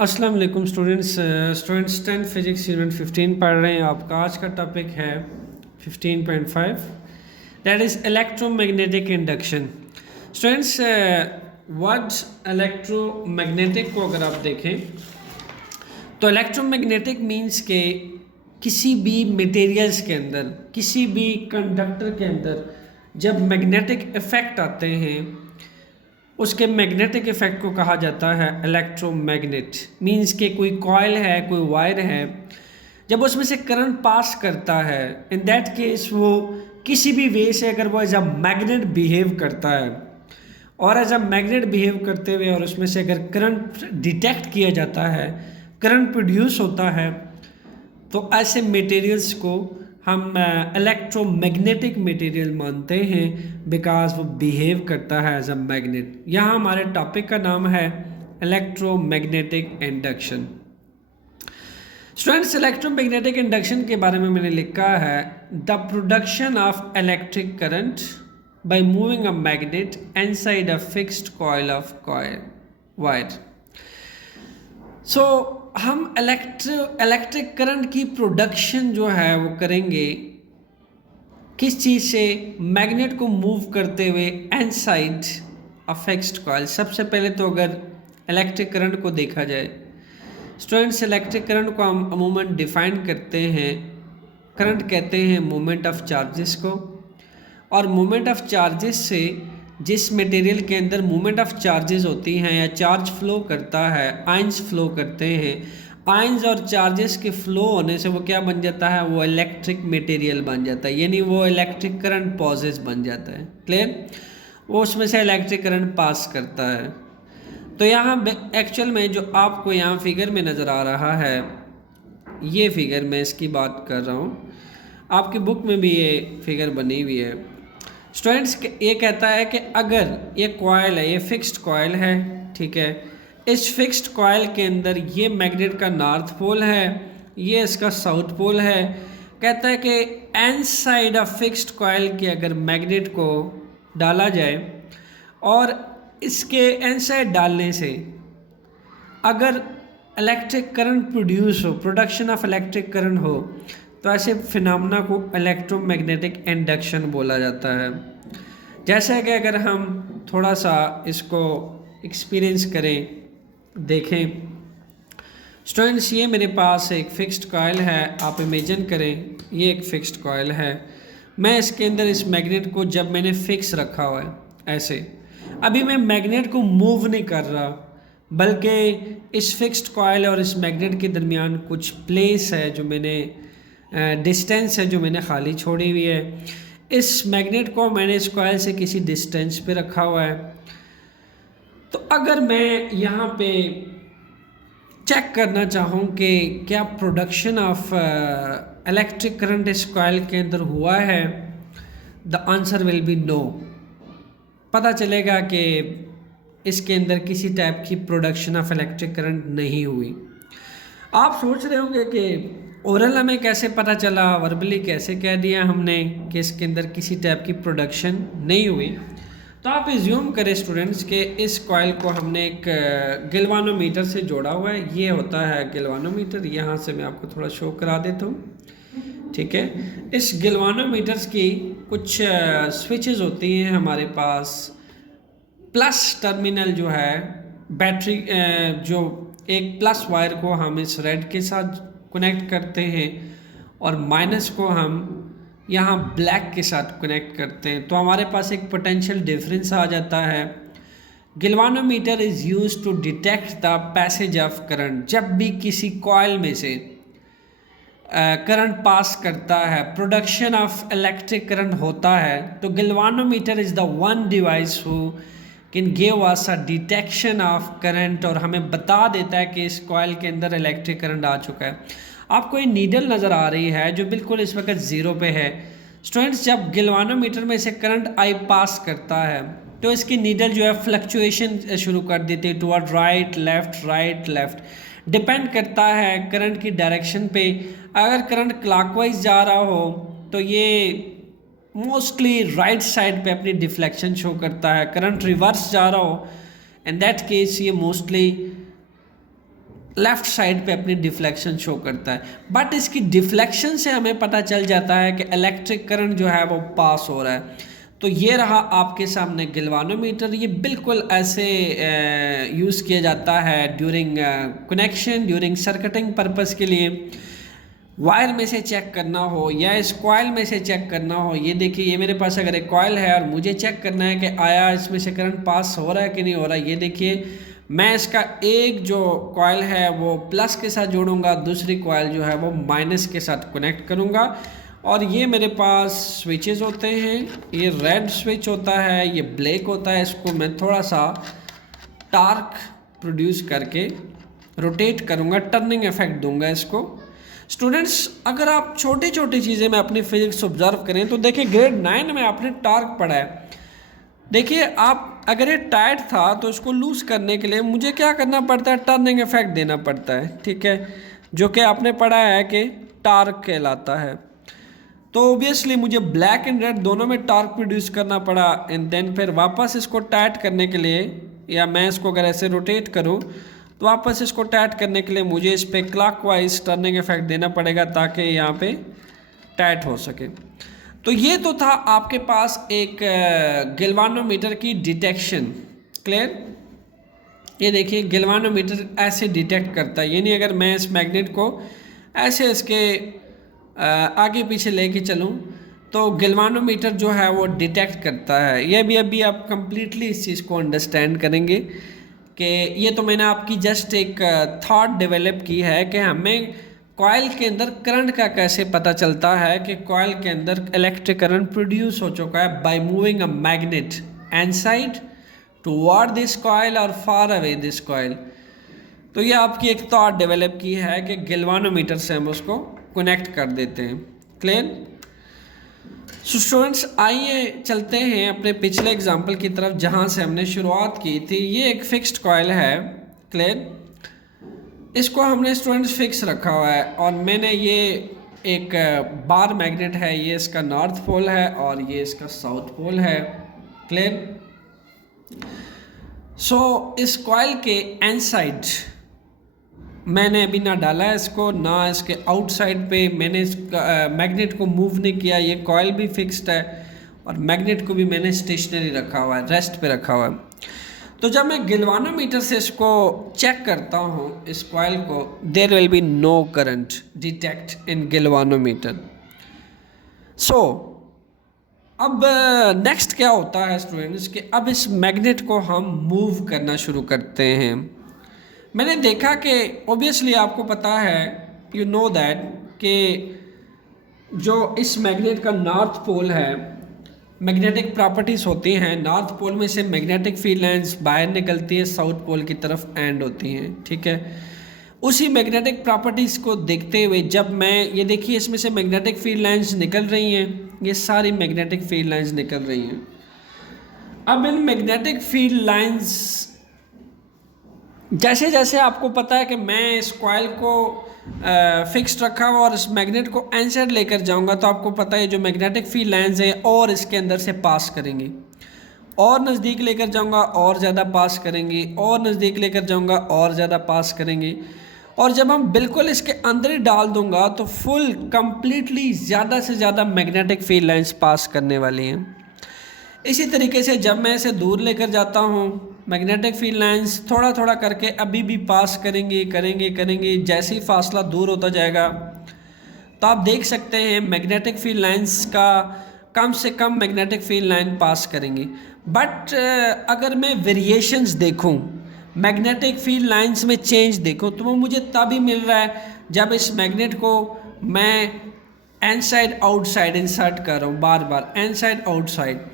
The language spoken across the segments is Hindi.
अस्सलाम वालेकुम स्टूडेंट्स 10th फिजिक्स यूनिट 15 पढ़ रहे हैं। आपका आज का टॉपिक है 15.5 that is electromagnetic induction. Students word electromagnetic को अगर आप देखें तो इलेक्ट्रोमैग्नेटिक मीन्स के किसी भी मटेरियल्स के अंदर, किसी भी कंडक्टर के अंदर जब मैग्नेटिक इफ़ेक्ट आते हैं उसके मैग्नेटिक इफ़ेक्ट को कहा जाता है इलेक्ट्रोमैग्नेट। मींस के कोई कॉइल है, कोई वायर है, जब उसमें से करंट पास करता है, इन दैट केस वो किसी भी वे से अगर वो एज अ मैग्नेट बिहेव करता है और एज अ मैग्नेट बिहेव करते हुए और उसमें से अगर करंट डिटेक्ट किया जाता है, करंट प्रोड्यूस होता है, तो ऐसे मटेरियल्स को हम इलेक्ट्रोमैग्नेटिक मटेरियल मानते हैं बिकॉज वो बिहेव करता है एज अ मैग्नेट। यहाँ हमारे टॉपिक का नाम है electromagnetic induction. Students, electromagnetic induction के बारे में मैंने लिखा है the production of electric current by moving a magnet inside a fixed coil of wire. So हम इलेक्ट्रिक करंट की प्रोडक्शन जो है वो करेंगे किस चीज़ से? मैग्नेट को मूव करते हुए इनसाइड अ फिक्स्ड कॉइल। सबसे पहले तो अगर इलेक्ट्रिक करंट को देखा जाए स्टूडेंट्स, इलेक्ट्रिक करंट को हम अमूमन डिफाइन करते हैं, करंट कहते हैं मोमेंट ऑफ चार्जेस को, और मोमेंट ऑफ चार्जेस से जिस मटेरियल के अंदर मूवमेंट ऑफ चार्जेस होती हैं या चार्ज फ्लो करता है, आयंस फ्लो करते हैं, आयंस और चार्जेस के फ्लो होने से वो क्या बन जाता है? वो इलेक्ट्रिक मटेरियल बन जाता है, यानी वो इलेक्ट्रिक करंट पॉसेस बन जाता है। क्लियर? वो उसमें से इलेक्ट्रिक करंट पास करता है। तो यहाँ एक्चुअल में जो आपको यहाँ फिगर में नज़र आ रहा है, ये फिगर मैं इसकी बात कर रहा हूँ, आपकी बुक में भी ये फिगर बनी हुई है। स्टूडेंट्स, ये कहता है कि अगर ये कॉइल है, ये फिक्स्ड कॉइल है, ठीक है, इस फिक्स्ड कॉइल के अंदर ये मैग्नेट का नॉर्थ पोल है, ये इसका साउथ पोल है। कहता है कि N side of fixed coil के अगर मैग्नेट को डाला जाए और इसके एन साइड डालने से अगर इलेक्ट्रिक करंट प्रोड्यूस हो, प्रोडक्शन ऑफ इलेक्ट्रिक करंट हो, तो ऐसे फिनोमेना को इलेक्ट्रोमैग्नेटिक इंडक्शन बोला जाता है। जैसे कि अगर हम थोड़ा सा इसको एक्सपीरियंस करें, देखें स्टूडेंट्स, ये मेरे पास एक फ़िक्स्ड कॉइल है, आप इमेजिन करें ये एक फ़िक्स्ड कॉइल है। मैं इसके अंदर इस मैग्नेट को जब मैंने फ़िक्स रखा हुआ है ऐसे, अभी मैं मैग्नेट को मूव नहीं कर रहा, बल्कि इस फिक्स्ड कॉइल और इस मैग्नेट के दरमियान कुछ प्लेस है जो मैंने डिस्टेंस है जो मैंने खाली छोड़ी हुई है। इस मैग्नेट को मैंने इस कॉइल से किसी डिस्टेंस पे रखा हुआ है। तो अगर मैं यहाँ पे चेक करना चाहूँ कि क्या प्रोडक्शन ऑफ इलेक्ट्रिक करंट इस कॉइल के अंदर हुआ है, the answer will be no. पता चलेगा कि इसके अंदर किसी टाइप की प्रोडक्शन ऑफ इलेक्ट्रिक करंट नहीं हुई। आप सोच रहे होंगे कि ओरल हमें कैसे पता चला, वर्बली कैसे कह दिया हमने कि इसके अंदर किसी टाइप की प्रोडक्शन नहीं हुई। तो आप एज्यूम करें स्टूडेंट्स कि इस कॉइल को हमने एक गिलवानोमीटर से जोड़ा हुआ है। ये होता है गिलवानोमीटर, यहाँ से मैं आपको थोड़ा शो करा देता हूँ, ठीक है। इस गिलवानोमीटर्स की कुछ स्विचेस होती हैं हमारे पास। प्लस टर्मिनल जो है बैटरी, जो एक प्लस वायर को हम इस रेड के साथ कनेक्ट करते हैं और माइनस को हम यहाँ ब्लैक के साथ कनेक्ट करते हैं, तो हमारे पास एक पोटेंशियल डिफरेंस आ जाता है। Galvanometer is used to detect the passage of current. जब भी किसी कॉइल में से करंट पास करता है, प्रोडक्शन ऑफ इलेक्ट्रिक करंट होता है, तो galvanometer is the one device who can give us a detection of current, और हमें बता देता है कि इस कॉइल के अंदर इलेक्ट्रिक करंट आ चुका है। आपको ये नीडल नज़र आ रही है जो बिल्कुल इस वक्त ज़ीरो पे है। स्टूडेंट्स, जब गिलवानोमीटर में से करंट आई पास करता है तो इसकी नीडल जो है फ्लक्चुएशन शुरू कर देती है टुवर्ड राइट लेफ़्ट, डिपेंड करता है करंट की डायरेक्शन पे। अगर करंट क्लॉकवाइज जा रहा हो तो ये मोस्टली राइट साइड पे अपनी डिफ्लेक्शन शो करता है। करंट रिवर्स जा रहा हो इन दैट केस ये मोस्टली लेफ्ट साइड पे अपनी डिफ्लेक्शन शो करता है, बट इसकी डिफ्लेक्शन से हमें पता चल जाता है कि इलेक्ट्रिक करंट जो है वो पास हो रहा है। तो ये रहा आपके सामने गैल्वानोमीटर। ये बिल्कुल ऐसे यूज़ किया जाता है during connection, during circuiting purpose के लिए। वायर में से चेक करना हो या इस कॉइल में से चेक करना हो, ये देखिए ये मेरे पास अगर एक कॉइल है और मुझे चेक करना है कि आया इसमें से करंट पास हो रहा है कि नहीं हो रहा है, ये देखिए मैं इसका एक जो कॉइल है वो प्लस के साथ जोड़ूंगा, दूसरी कॉइल जो है वो माइनस के साथ कनेक्ट करूंगा। और ये मेरे पास स्विचेस होते हैं, ये रेड स्विच होता है, ये ब्लैक होता है। इसको मैं थोड़ा सा टार्क प्रोड्यूस करके रोटेट करूंगा, टर्निंग इफेक्ट दूंगा इसको। स्टूडेंट्स, अगर आप छोटी छोटी चीज़ें में अपनी फिजिक्स ऑब्जर्व करें तो देखिए ग्रेड 9 में आपने टार्क पढ़ा है। देखिए आप अगर ये टाइट था तो इसको लूज करने के लिए मुझे क्या करना पड़ता है, टर्निंग इफेक्ट देना पड़ता है, ठीक है, जो कि आपने पढ़ा है कि टार्क कहलाता है। तो ओबियसली मुझे ब्लैक एंड रेड दोनों में टार्क प्रोड्यूस करना पड़ा, एंड देन फिर वापस इसको टाइट करने के लिए, या मैं इसको अगर ऐसे रोटेट करूं तो वापस इसको टाइट करने के लिए मुझे इस पर क्लॉकवाइज टर्निंग इफेक्ट देना पड़ेगा ताकि यहाँ पे टाइट हो सके। तो ये तो था आपके पास एक गैल्वानोमीटर की डिटेक्शन। क्लियर? ये देखिए गैल्वानोमीटर ऐसे डिटेक्ट करता है, यानी अगर मैं इस मैग्नेट को ऐसे इसके आगे पीछे लेके चलूँ तो गैल्वानोमीटर जो है वो डिटेक्ट करता है। ये भी अभी आप कंप्लीटली इस चीज़ को अंडरस्टैंड करेंगे कि ये तो मैंने आपकी जस्ट एक थॉट डेवलप की है कि हमें कॉइल के अंदर करंट का कैसे पता चलता है कि कॉइल के अंदर इलेक्ट्रिक करंट प्रोड्यूस हो चुका है bye moving a magnet inside toward this coil और फार अवे दिस कॉइल। तो ये आपकी एक थॉट डेवलप की है कि गैल्वानोमीटर से हम उसको कनेक्ट कर देते हैं। क्लियर? सो स्टूडेंट्स, आइए चलते हैं अपने पिछले एग्जाम्पल की तरफ जहाँ से हमने शुरुआत की थी। ये एक फिक्स्ड कॉइल है। क्लियर? इसको हमने स्टूडेंट्स फिक्स रखा हुआ है और मैंने ये एक बार मैग्नेट है, ये इसका नॉर्थ पोल है और ये इसका साउथ पोल है। क्लियर? सो इस कॉइल के इनसाइड मैंने अभी ना डाला है इसको, ना इसके आउटसाइड पे मैंने इस मैग्नेट को मूव नहीं किया। ये कॉइल भी फिक्स्ड है और मैग्नेट को भी मैंने स्टेशनरी रखा हुआ है, रेस्ट पे रखा हुआ है। तो जब मैं गैल्वानोमीटर से इसको चेक करता हूँ इस कॉइल को, there will be no current detect in galvanometer. So अब नेक्स्ट क्या होता है स्टूडेंट्स कि अब इस मैग्नेट को हम मूव करना शुरू करते हैं। मैंने देखा कि ओबियसली आपको पता है, यू नो दैट, कि जो इस मैग्नेट का नॉर्थ पोल है, मैग्नेटिक प्रॉपर्टीज़ होती हैं। नॉर्थ पोल में से मैग्नेटिक फील्ड लाइंस बाहर निकलती है, साउथ पोल की तरफ एंड होती हैं, ठीक है। उसी मैग्नेटिक प्रॉपर्टीज़ को देखते हुए जब मैं ये देखिए इसमें से मैग्नेटिक फील्ड लाइंस निकल रही हैं, ये सारी मैग्नेटिक फील्ड लाइंस निकल रही हैं। अब इन मैग्नेटिक फील्ड लाइंस जैसे जैसे आपको पता है कि मैं इस कॉइल को फिक्स्ड रखा हुआ और इस मैग्नेट को एनसाइड लेकर जाऊंगा, तो आपको पता है जो मैग्नेटिक फील्ड लाइंस है और इसके अंदर से पास करेंगी, और नज़दीक लेकर जाऊंगा और ज़्यादा पास करेंगी, और नज़दीक लेकर जाऊंगा और ज़्यादा पास करेंगी, और जब हम बिल्कुल इसके अंदर ही डाल दूंगा तो फुल कंप्लीटली ज़्यादा से ज़्यादा मैग्नेटिक फील्ड लाइंस पास करने वाली हैं। इसी तरीके से जब मैं इसे दूर लेकर जाता हूँ, मैग्नेटिक फील्ड लाइंस थोड़ा थोड़ा करके अभी भी पास करेंगे। जैसे ही फासला दूर होता जाएगा तो आप देख सकते हैं मैग्नेटिक फील्ड लाइंस का कम से कम मैग्नेटिक फील्ड लाइन पास करेंगी। बट अगर मैं वेरिएशंस देखूं, मैग्नेटिक फील्ड लाइंस में चेंज देखूं, तो वो मुझे तभी मिल रहा है जब इस मैग्नेट को मैं इनसाइड आउटसाइड इंसर्ट कर रहा हूँ, बार बार इनसाइड आउटसाइड।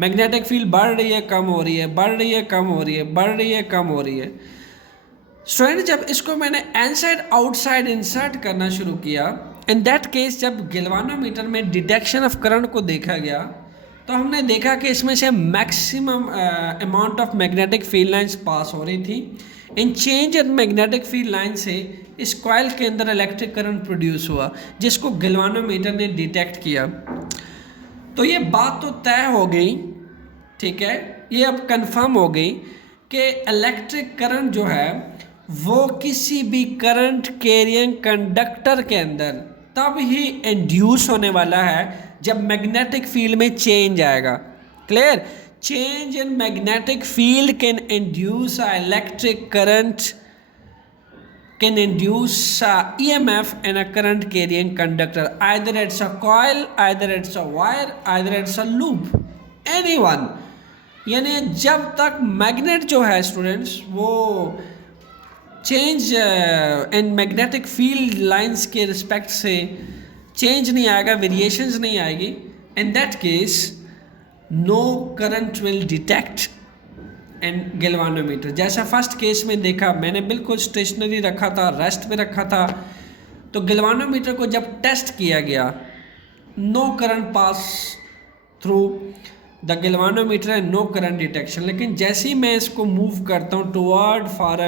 मैग्नेटिक फील्ड बढ़ रही है, कम हो रही है, बढ़ रही है, कम हो रही है, बढ़ रही है, कम हो रही है। स्टूडेंट, जब इसको मैंने इनसाइड आउटसाइड इंसर्ट करना शुरू किया, इन दैट केस जब गैल्वानोमीटर में डिटेक्शन ऑफ करंट को देखा गया तो हमने देखा कि इसमें से maximum amount of magnetic field lines pass हो रही थी। In change in magnetic field line से इस कॉइल के अंदर इलेक्ट्रिक करंट प्रोड्यूस हुआ, जिसको गैल्वानोमीटर ने डिटेक्ट किया। तो ये बात तो तय हो गई, ठीक है, ये अब कंफर्म हो गई कि इलेक्ट्रिक करंट जो है वो किसी भी करंट कैरियंग कंडक्टर के अंदर तब ही इंड्यूस होने वाला है जब मैग्नेटिक फील्ड में चेंज आएगा। Clear? Change in magnetic field can induce a electric current, can induce EMF in a current carrying conductor. Either it's a coil, either it's a wire, either it's a loop, anyone. यानी जब तक मैग्नेट जो है स्टूडेंट्स वो change in magnetic field lines के रिस्पेक्ट से चेंज नहीं आएगा, वेरिएशंस नहीं आएगी, in that case no current will detect and galvanometer. जैसा फर्स्ट केस में देखा, मैंने बिल्कुल स्टेशनरी रखा था, रेस्ट पे रखा था, तो गैल्वानोमीटर को जब टेस्ट किया गया no current pass through the galvanometer and no current detection. लेकिन जैसे ही मैं इसको मूव करता हूँ toward far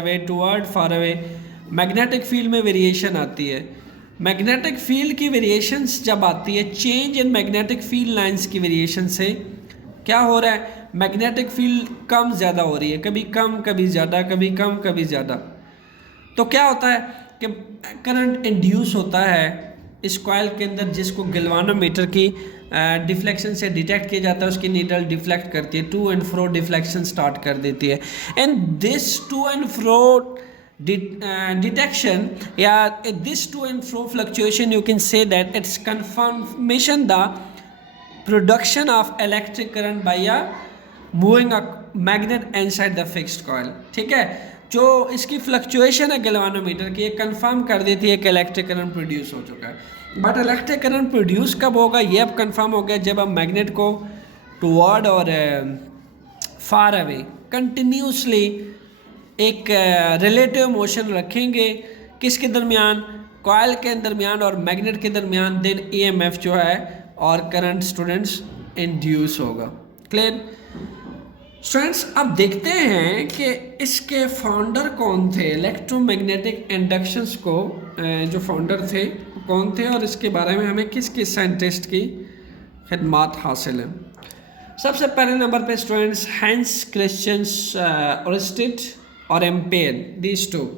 away, magnetic field में वेरिएशन आती है। मैग्नेटिक फील्ड की वेरिएशंस जब आती है, change in magnetic field lines की वेरिएशन से क्या हो रहा है, मैग्नेटिक फील्ड कम ज़्यादा हो रही है, कभी कम कभी ज़्यादा, कभी कम कभी ज़्यादा। तो क्या होता है कि करंट इंड्यूस होता है इस कॉइल के अंदर, जिसको गैल्वानोमीटर की डिफ्लेक्शन से डिटेक्ट किया जाता है। उसकी नीडल डिफ्लेक्ट करती है, to and fro deflection start कर देती है। And this to and fro detection या this to and fro fluctuation, you can say that it's confirmation the production of electric current by a moving a magnet inside the fixed coil. ठीक है, जो इसकी फ्लक्चुएशन है गैल्वानोमीटर की, ये कंफर्म कर देती है कि इलेक्ट्रिक करंट प्रोड्यूस हो चुका है। बट इलेक्ट्रिक करंट प्रोड्यूस कब होगा, ये अब कंफर्म हो गया जब हम मैग्नेट को टुवर्ड और फार अवे कंटिन्यूसली एक रिलेटिव मोशन रखेंगे, किसके दरमियान, कॉइल के दरमियान और मैग्नेट के दरमियान, देन EMF जो है और करंट स्टूडेंट्स इंड्यूस होगा। Clear students? अब देखते हैं कि इसके फाउंडर कौन थे, इलेक्ट्रोमैग्नेटिक इंडक्शंस को जो फाउंडर थे कौन थे, और इसके बारे में हमें किस किस साइंटिस्ट की खिदमात हासिल हैं। सबसे पहले नंबर पे स्टूडेंट्स हैंस क्रिश्चियन ओरस्टेड और ampere, these two.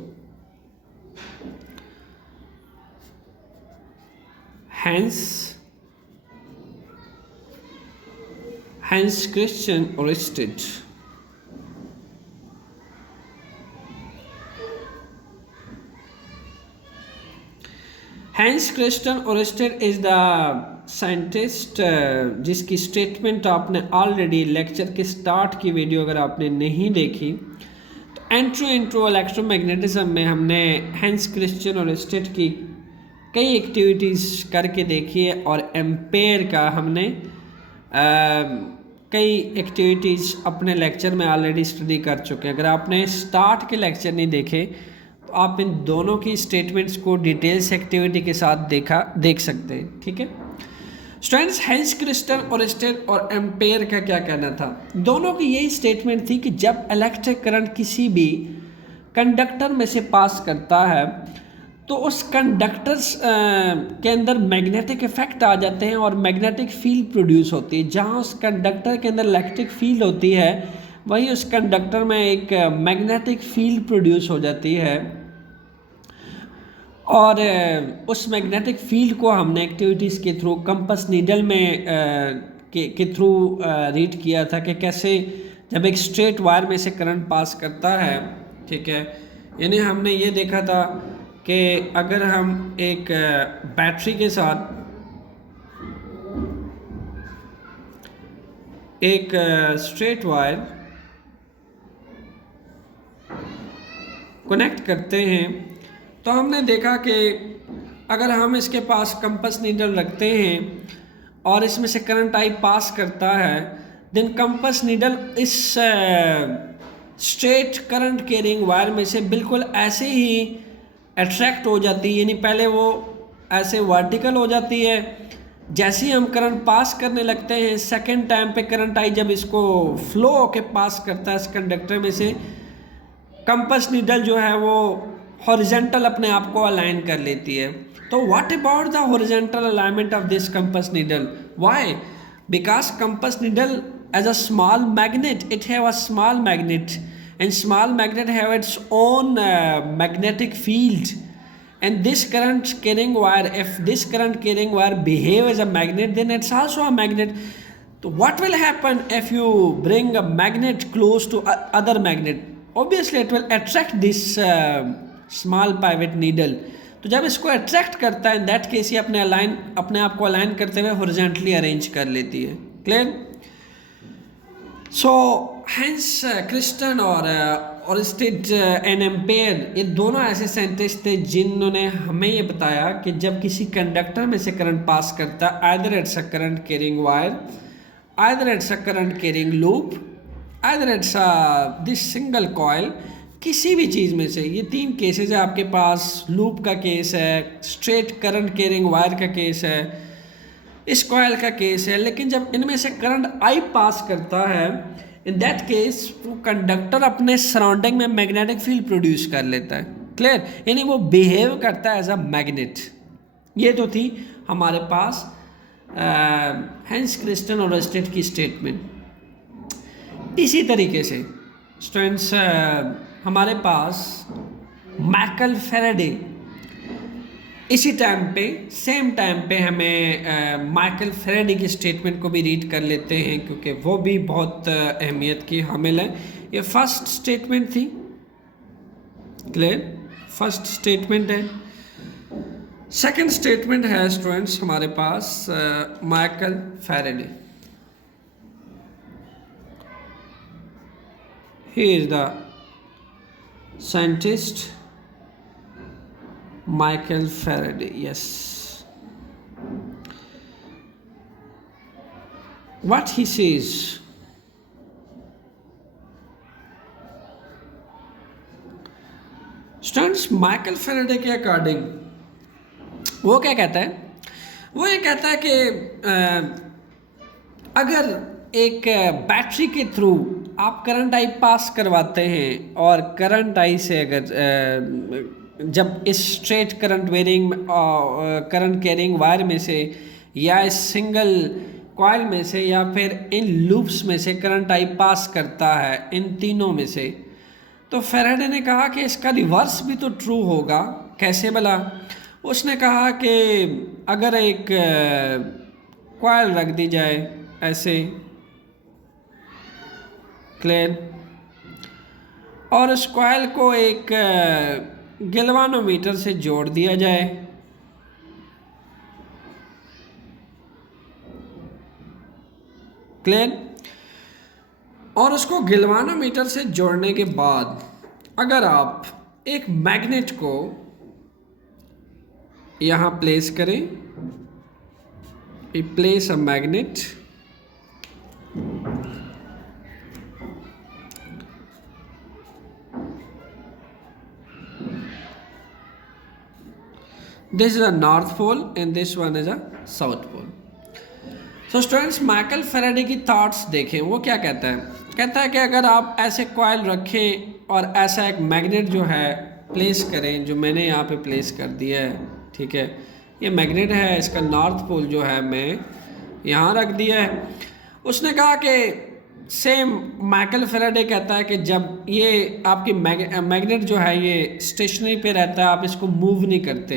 Hans Christian Oersted. Hans Christian Oersted is the scientist जिसकी स्टेटमेंट आपने ऑलरेडी लेक्चर के स्टार्ट की वीडियो अगर आपने नहीं देखी तो इंट्रो इलेक्ट्रोमैग्नेटिज्म में हमने हैंस क्रिश्चियन ओरस्टेड की कई एक्टिविटीज़ करके देखी है, और एम्पेयर का हमने कई एक्टिविटीज़ अपने लेक्चर में ऑलरेडी स्टडी कर चुके हैं। अगर आपने स्टार्ट के लेक्चर नहीं देखे तो आप इन दोनों की स्टेटमेंट्स को डिटेल्स एक्टिविटी के साथ देख सकते हैं। ठीक है स्टूडेंट्स, हैंस क्रिश्चियन ओरस्टेड और एम्पेयर का क्या कहना था, दोनों की यही स्टेटमेंट थी कि जब इलेक्ट्रिक करंट किसी भी कंडक्टर में से पास करता है तो उस कंडक्टर्स के अंदर मैग्नेटिक इफेक्ट आ जाते हैं और मैग्नेटिक फील्ड प्रोड्यूस होती है। जहाँ उस कंडक्टर के अंदर इलेक्ट्रिक फील्ड होती है वहीं उस कंडक्टर में एक मैग्नेटिक फील्ड प्रोड्यूस हो जाती है, और उस मैग्नेटिक फील्ड को हमने एक्टिविटीज़ के थ्रू कंपास नीडल में के थ्रू रीड किया था कि कैसे जब एक स्ट्रेट वायर में से करंट पास करता है, ठीक है, यानी हमने ये देखा था कि अगर हम एक बैटरी के साथ एक स्ट्रेट वायर कनेक्ट करते हैं तो हमने देखा कि अगर हम इसके पास कंपास नीडल रखते हैं और इसमें से करंट आई पास करता है, देन कंपास नीडल इस स्ट्रेट करंट कैरिंग वायर में से बिल्कुल ऐसे ही अट्रैक्ट हो जाती है, यानी पहले वो ऐसे वर्टिकल हो जाती है, जैसे ही हम करंट पास करने लगते हैं सेकेंड टाइम पे करंट आई जब इसको फ्लो होके पास करता है इस कंडक्टर में से, कंपास नीडल जो है वो हॉरिजेंटल अपने आप को अलाइन कर लेती है। तो what about the horizontal alignment of this compass needle, why, because compass needle as a small magnet, it have a small magnet and small magnet have its own magnetic field, and this current carrying wire, if this current carrying wire behave as a magnet, then it's also a magnet. So what will happen if you bring a magnet close to other magnet? Obviously it will attract this small pivot needle. तो जब इसको अट्रैक्ट करता है, इन दैट केस ये अपने आप को अलाइन करते हुए हॉरिजॉन्टली अरेंज कर लेती है. क्लियर? सो हैंस क्रिस्टन और स्टेट एंड एम्पेयर, ये दोनों ऐसे साइंटिस्ट थे जिन्होंने हमें ये बताया कि जब किसी कंडक्टर में से करंट पास करता है, either it's a current carrying wire, either it's a current carrying loop, either it's this single coil, किसी भी चीज़ में से, ये 3 केसेस है आपके पास. लूप का केस है, स्ट्रेट करंट कैरिंग वायर का केस है, इस कॉइल का केस है. लेकिन जब इनमें से करंट आई पास करता है, इन दैट केस वो कंडक्टर अपने सराउंडिंग में मैग्नेटिक फील्ड प्रोड्यूस कर लेता है. क्लियर? यानी वो बिहेव करता है एज अ मैग्नेट. ये तो थी हमारे पास हैंस क्रिस्टन और स्टेट की स्टेटमेंट. इसी तरीके से स्टूडेंट्स हमारे पास माइकल फैराडे, इसी टाइम पे, सेम टाइम पे हमें माइकल फैराडे की स्टेटमेंट को भी रीड कर लेते हैं, क्योंकि वो भी बहुत अहमियत की हामिल है. ये फर्स्ट स्टेटमेंट थी. क्लियर? फर्स्ट स्टेटमेंट है. सेकंड स्टेटमेंट है स्टूडेंट्स हमारे पास Michael Faraday. He is the scientist Michael Faraday. Yes. What he says, students, Michael Faraday के अकॉर्डिंग वो क्या कहता है? वो ये कहता है कि अगर एक बैटरी के थ्रू आप करंट आई पास करवाते हैं, और करंट आई से अगर जब इस straight current current carrying wire में से, या इस सिंगल कॉइल में से, या फिर इन लूप्स में से करंट आई पास करता है, इन तीनों में से, तो फैराडे ने कहा कि इसका रिवर्स भी तो ट्रू होगा. कैसे भला? उसने कहा कि अगर एक कॉइल रख दी जाए ऐसे, क्लियर, और उस कॉइल को एक गैल्वानोमीटर से जोड़ दिया जाए, क्लियर, और उसको गैल्वानोमीटर से जोड़ने के बाद अगर आप एक मैग्नेट को यहाँ प्लेस करें, place a magnet, this is a north pole and this one is a south pole. So students, Michael Faraday की थॉट्स देखें. वो क्या कहता है? कहता है कि अगर आप ऐसे कॉइल रखें और ऐसा एक मैग्नेट जो है प्लेस करें, जो मैंने यहाँ पे प्लेस कर दिया है, ठीक है, ये मैग्नेट है, इसका नॉर्थ पोल जो है मैं यहाँ रख दिया है. उसने कहा कि सेम माइकल फैराडे कहता है कि जब ये आपकी मैग्नेट जो है ये स्टेशनरी पे रहता है, आप इसको मूव नहीं करते,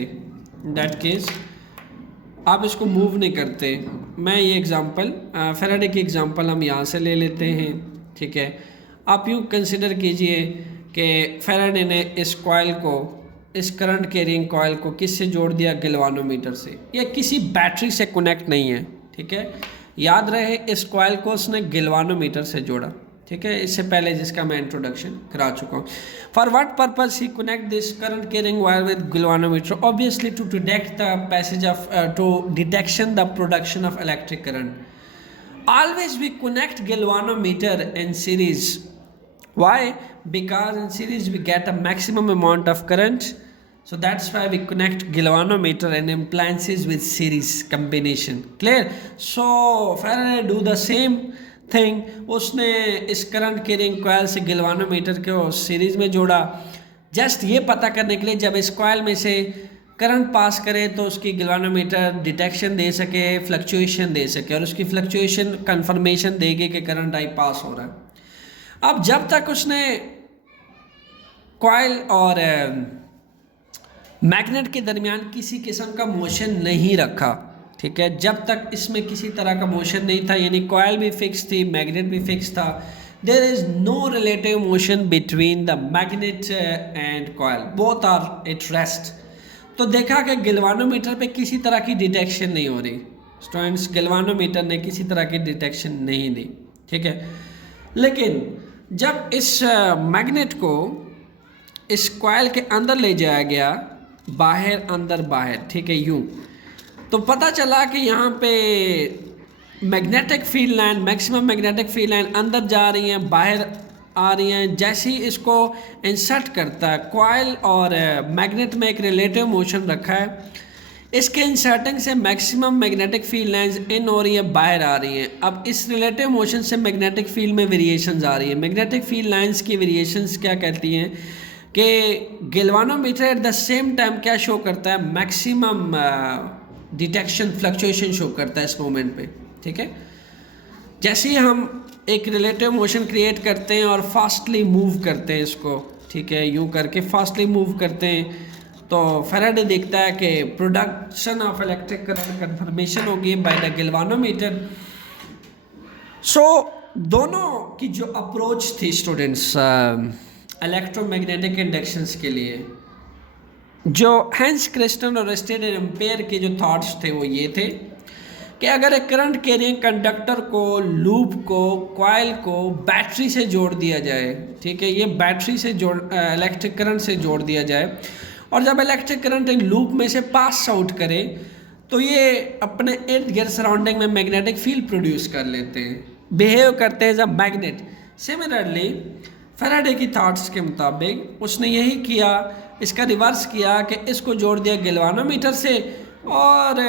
दैट केस आप इसको मूव नहीं करते. मैं ये एग्जांपल फैराडे की एग्जांपल हम यहाँ से ले लेते हैं, ठीक है. आप यूँ कंसिडर कीजिए कि फैराडे ने इस कॉइल को, इस करंट कैरिंग कॉइल को किससे जोड़ दिया? गैल्वानोमीटर से. ये किसी बैटरी से कनेक्ट नहीं है, ठीक है. याद रहे इस कॉइल को उसने गैल्वानोमीटर से जोड़ा, ठीक है, इससे पहले जिसका मैं इंट्रोडक्शन करा चुका हूँ. For what purpose he connect this current carrying wire with galvanometer? Obviously to detect the passage of to detection the production of electric current. Always we connect galvanometer in series. Why? Because in series we get a maximum amount of current, so that's why we connect galvanometer and appliances with series combination. Clear? So Faraday do the same thing. उसने इस करंट कैरिंग कॉइल से गैल्वानोमीटर को सीरीज में जोड़ा, जस्ट ये पता करने के लिए जब इस कॉइल में से करंट पास करे तो उसकी गैल्वानोमीटर डिटेक्शन दे सके, फ्लक्चुएशन दे सके, और उसकी फ्लक्चुएशन कंफर्मेशन देगी कि करंट आई पास हो रहा है. अब जब तक उसने कॉइल और मैग्नेट के दरमियान किसी किस्म का मोशन नहीं रखा, ठीक है। जब तक इसमें किसी तरह का मोशन नहीं था, यानी कॉइल भी फिक्स थी, मैग्नेट भी फिक्स था, there is no relative motion between the magnet and coil, both are at rest. तो देखा कि गैल्वानोमीटर पे किसी तरह की डिटेक्शन नहीं हो रही स्टूडेंट्स, गैल्वानोमीटर ने किसी तरह की डिटेक्शन नहीं दी, ठीक है। लेकिन जब इस मैग्नेट को इस कॉइल के अंदर ले जाया गया, बाहर अंदर बाहर, ठीक है, यूं, तो पता चला कि यहाँ पे magnetic field line, maximum magnetic field line अंदर जा रही हैं, बाहर आ रही हैं। जैसे ही इसको इंसर्ट करता है, कॉइल और मैग्नेट में एक रिलेटिव मोशन रखा है, इसके इंसर्टिंग से maximum magnetic field lines in हो रही है, बाहर आ रही हैं। अब इस रिलेटिव मोशन से मैग्नेटिक फील्ड में वेरिएशंस आ रही है। मैग्नेटिक फील्ड लाइंस की वेरिएशंस क्या कहती हैं कि galvanometer at the same time क्या शो करता है, मैक्सिमम डिटेक्शन फ्लक्चुएशन शो करता है इस मोमेंट पे, ठीक है। जैसे ही हम एक रिलेटिव मोशन क्रिएट करते हैं और फास्टली मूव करते हैं इसको, ठीक है, यूं करके फास्टली मूव करते हैं, तो फैराडे देखता है कि production of electric current confirmation होगी बाय द गैल्वानोमीटर। सो दोनों की जो अप्रोच थी स्टूडेंट्स इलेक्ट्रोमैग्नेटिक इंडक्शंस के लिए, जो हैंस क्रिस्टन और स्टेड एम्पेयर के जो थॉट्स थे वो ये थे कि अगर एक करंट कैरिंग कंडक्टर को, लूप को, कॉइल को बैटरी से जोड़ दिया जाए, ठीक है, ये बैटरी से इलेक्ट्रिक करंट से जोड़ दिया जाए, और जब इलेक्ट्रिक करंट एक लूप में से पास आउट करे तो ये अपने इर्द गिर्द सराउंडिंग में मैग्नेटिक फील्ड प्रोड्यूस कर लेते हैं, बिहेव करते हैं as a magnet. Similarly Faraday की थॉट्स के मुताबिक उसने यही किया, इसका रिवर्स किया कि इसको जोड़ दिया गैल्वानोमीटर से, और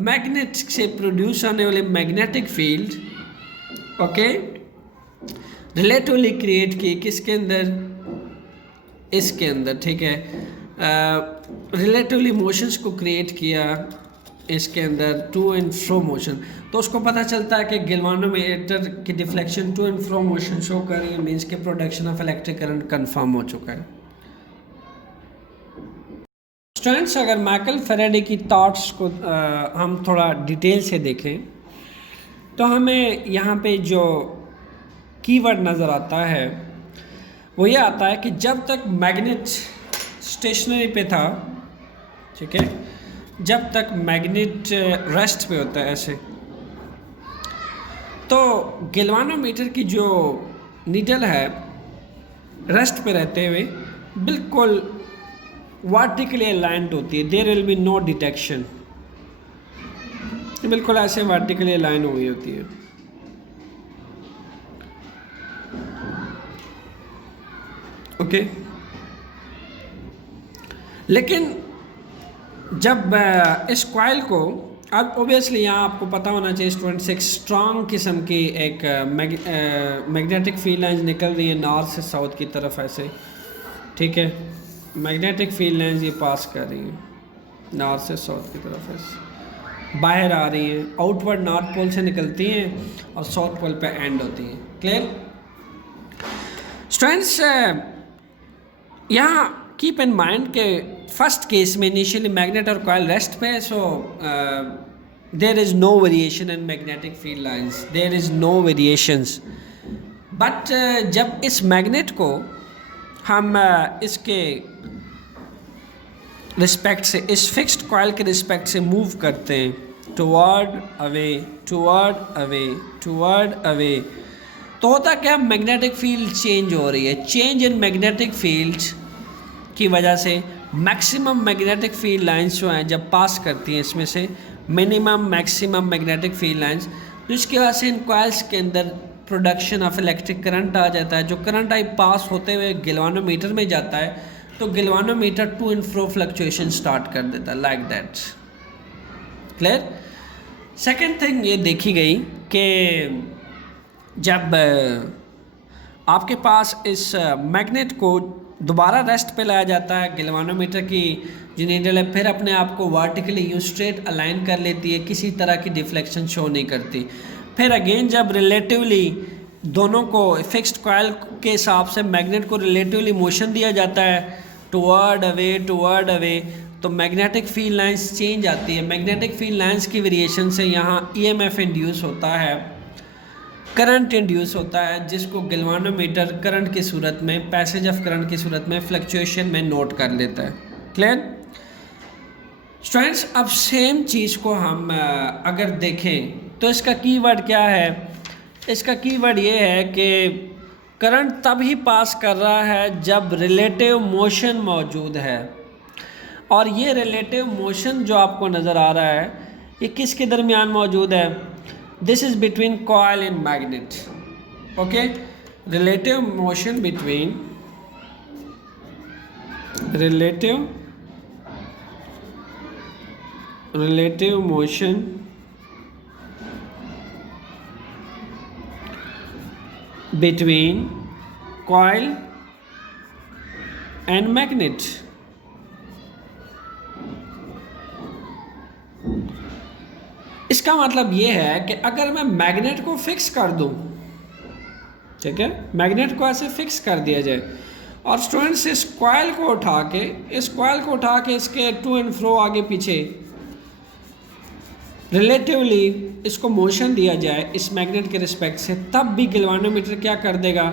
मैग्नेट से प्रोड्यूस होने वाले magnetic field, okay, relatively create की किसके अंदर, इसके अंदर, ठीक है, रिलेटिवली मोशंस को क्रिएट किया इसके अंदर, टू एंड फ्रो मोशन। तो उसको पता चलता है कि गैल्वानोमीटर की deflection to and fro motion show कर रही है, मीन्स के production of electric current confirm हो चुका है। स्टूडेंट्स, अगर माइकल फैराडे की थॉट्स को हम थोड़ा डिटेल से देखें तो हमें यहाँ पे जो कीवर्ड नज़र आता है वो ये आता है कि जब तक मैग्नेट स्टेशनरी पे था, ठीक है, जब तक मैग्नेट रेस्ट पे होता है ऐसे, तो गैल्वानोमीटर की जो नीडल है रेस्ट पे रहते हुए बिल्कुल वर्टिकली अलाइंड होती है, there will be no detection, बिल्कुल ऐसे वर्टिकली अलाइन हुई होती है। ओके, लेकिन जब इस कॉइल को, अब ओबियसली यहाँ आपको पता होना चाहिए स्टूडेंट्स, एक स्ट्रॉन्ग किस्म की एक मैग्नेटिक फील्ड लाइंस निकल रही है नॉर्थ से साउथ की तरफ ऐसे, ठीक है, मैग्नेटिक फील्ड लाइंस ये पास कर रही हैं नॉर्थ से साउथ की तरफ ऐसे, बाहर आ रही हैं, आउटवर्ड नॉर्थ पोल से निकलती हैं और साउथ पोल पे एंड होती हैं। क्लियर स्टूडेंट्स, यहाँ कीप इन माइंड के फर्स्ट केस में इनिशियली मैग्नेट और कॉइल रेस्ट पे, so there is no variation in magnetic field lines, there is no variations. But जब इस मैग्नेट को हम इसके रिस्पेक्ट से, इस फिक्स्ड कॉइल के रिस्पेक्ट से मूव करते हैं toward away, toward away, toward away, तो होता क्या, मैग्नेटिक फील्ड चेंज हो रही है। चेंज इन मैग्नेटिक फील्ड की वजह से मैक्सिमम मैग्नेटिक फील्ड लाइंस जो हैं जब पास करती हैं इसमें से minimum maximum magnetic field lines, तो इसकी वजह से इन कॉइल्स के अंदर प्रोडक्शन ऑफ इलेक्ट्रिक करंट आ जाता है। जो करंट आई पास होते हुए गैल्वानोमीटर में जाता है तो galvanometer to and fro fluctuation start कर देता है, like that. Clear. Second thing ये देखी गई कि जब आपके पास इस मैग्नेट को दोबारा रेस्ट पे लाया जाता है, गैल्वानोमीटर की जो नीडल है फिर अपने आप को वर्टिकली यूँ स्ट्रेट अलाइन कर लेती है, किसी तरह की डिफ्लेक्शन शो नहीं करती। फिर अगेन जब रिलेटिवली दोनों को फिक्स्ड कॉइल के हिसाब से मैग्नेट को रिलेटिवली मोशन दिया जाता है टुवर्ड अवे, तो मैग्नेटिक फील्ड लाइंस चेंज आती है। मैग्नेटिक फील्ड लाइंस की वेरिएशन से यहाँ ईएमएफ इंड्यूस होता है, करंट इंड्यूस होता है, जिसको गैल्वानोमीटर करंट की सूरत में, पैसेज ऑफ करंट की सूरत में फ्लक्चुएशन में नोट कर लेता है। Clear students? अब सेम चीज़ को हम अगर देखें तो इसका कीवर्ड क्या है? इसका कीवर्ड ये है कि करंट तब ही पास कर रहा है जब रिलेटिव मोशन मौजूद है, और ये रिलेटिव मोशन जो आपको नज़र आ रहा है ये किसके दरमियान मौजूद है? This is between coil and magnet. Okay, relative motion between relative motion between coil and magnet। इसका मतलब ये है कि अगर मैं मैग्नेट को फिक्स कर दूं, ठीक है, मैग्नेट को ऐसे फिक्स कर दिया जाए और स्टूडेंट्स इस कॉइल को उठा के इसके टू एंड फ्रो आगे पीछे रिलेटिवली इसको मोशन दिया जाए इस मैग्नेट के रिस्पेक्ट से, तब भी गैल्वानोमीटर क्या कर देगा?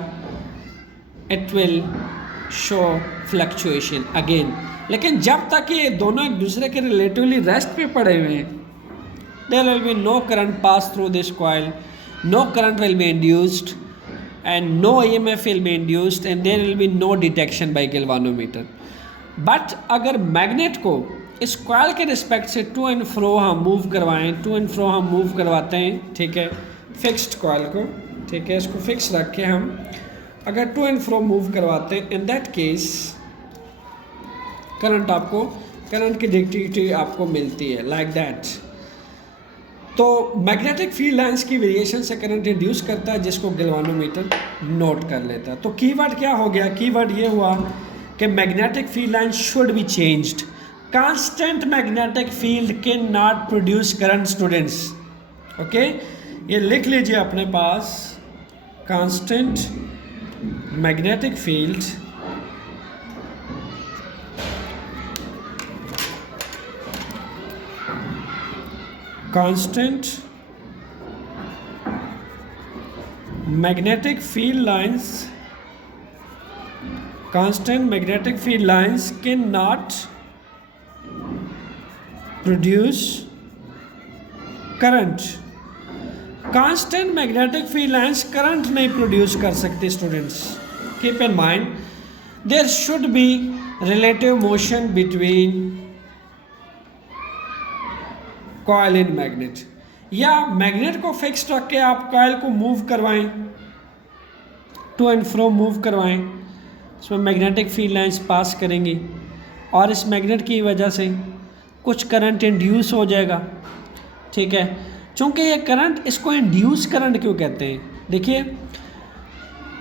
It will show fluctuation again. लेकिन जब तक ये दोनों एक दूसरे के रिलेटिवली रेस्ट पे पड़े हुए हैं, there will be no current pass through this coil, no current will be induced and no EMF will be induced and there will be no detection by galvanometer. But अगर मैग्नेट को इस कॉइल के रिस्पेक्ट से टू एंड फ्रो हम मूव करवाते हैं, ठीक है, फिक्स्ड कॉइल को, ठीक है, इसको फिक्स रख के हम अगर टू एंड फ्रो मूव करवाते हैं, इन दैट केस करंट की डिक्टिविटी आपको मिलती है लाइक दैट। तो मैग्नेटिक फील्ड लाइंस की वेरिएशन से करंट इंड्यूस करता है, जिसको गैल्वानोमीटर नोट कर लेता है। तो कीवर्ड क्या हो गया? कीवर्ड ये हुआ कि magnetic field line should be changed. Constant magnetic field can not produce current students. Okay, ये लिख लीजिए अपने पास, constant magnetic field constant magnetic field lines cannot produce current। Constant magnetic field lines current नहीं प्रोड्यूस कर सकते students. Keep in mind there should be relative motion between coil and magnet, या मैग्नेट को फिक्स रख के आप कॉइल को मूव करवाएं, टू एंड फ्रो मूव करवाएं, इसमें मैग्नेटिक फील्ड लाइंस पास करेंगी और इस मैग्नेट की वजह से कुछ करंट इंड्यूस हो जाएगा, ठीक है। चूँकि ये करंट, इसको इंड्यूस करंट क्यों कहते हैं? देखिए,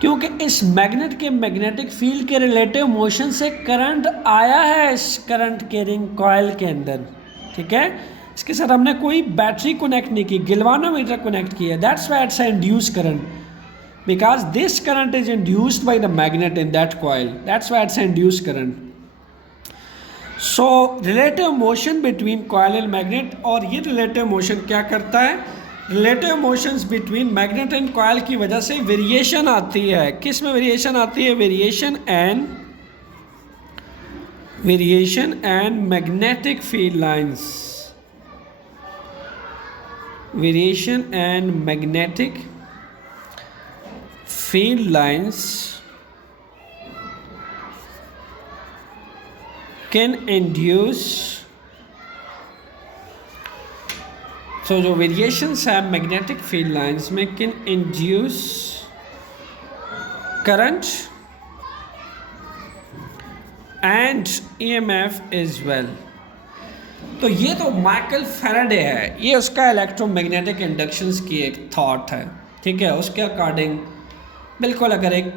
क्योंकि इस मैग्नेट के मैग्नेटिक फील्ड के रिलेटिव मोशन से करंट आया है इस करंट कैरिंग कॉइल के अंदर, ठीक है। इसके साथ हमने कोई बैटरी कनेक्ट नहीं की, गैल्वानोमीटर कनेक्ट किया, that's why it's induce current, because this current is induced by the magnet in that coil, that's why it's induce current. So relative motion between coil and magnet, और ये रिलेटिव मोशन क्या करता है? Relative motions between magnet and coil की वजह से वेरिएशन आती है। किस में वेरिएशन आती है? Variation and magnetic field lines, variation and magnetic field lines can induce, so जो variations है magnetic field lines में can induce current and EMF as well। तो ये तो माइकल फैराडे है, ये उसका इलेक्ट्रोमैग्नेटिक इंडक्शंस की एक थॉट है, ठीक है। उसके अकॉर्डिंग बिल्कुल अगर एक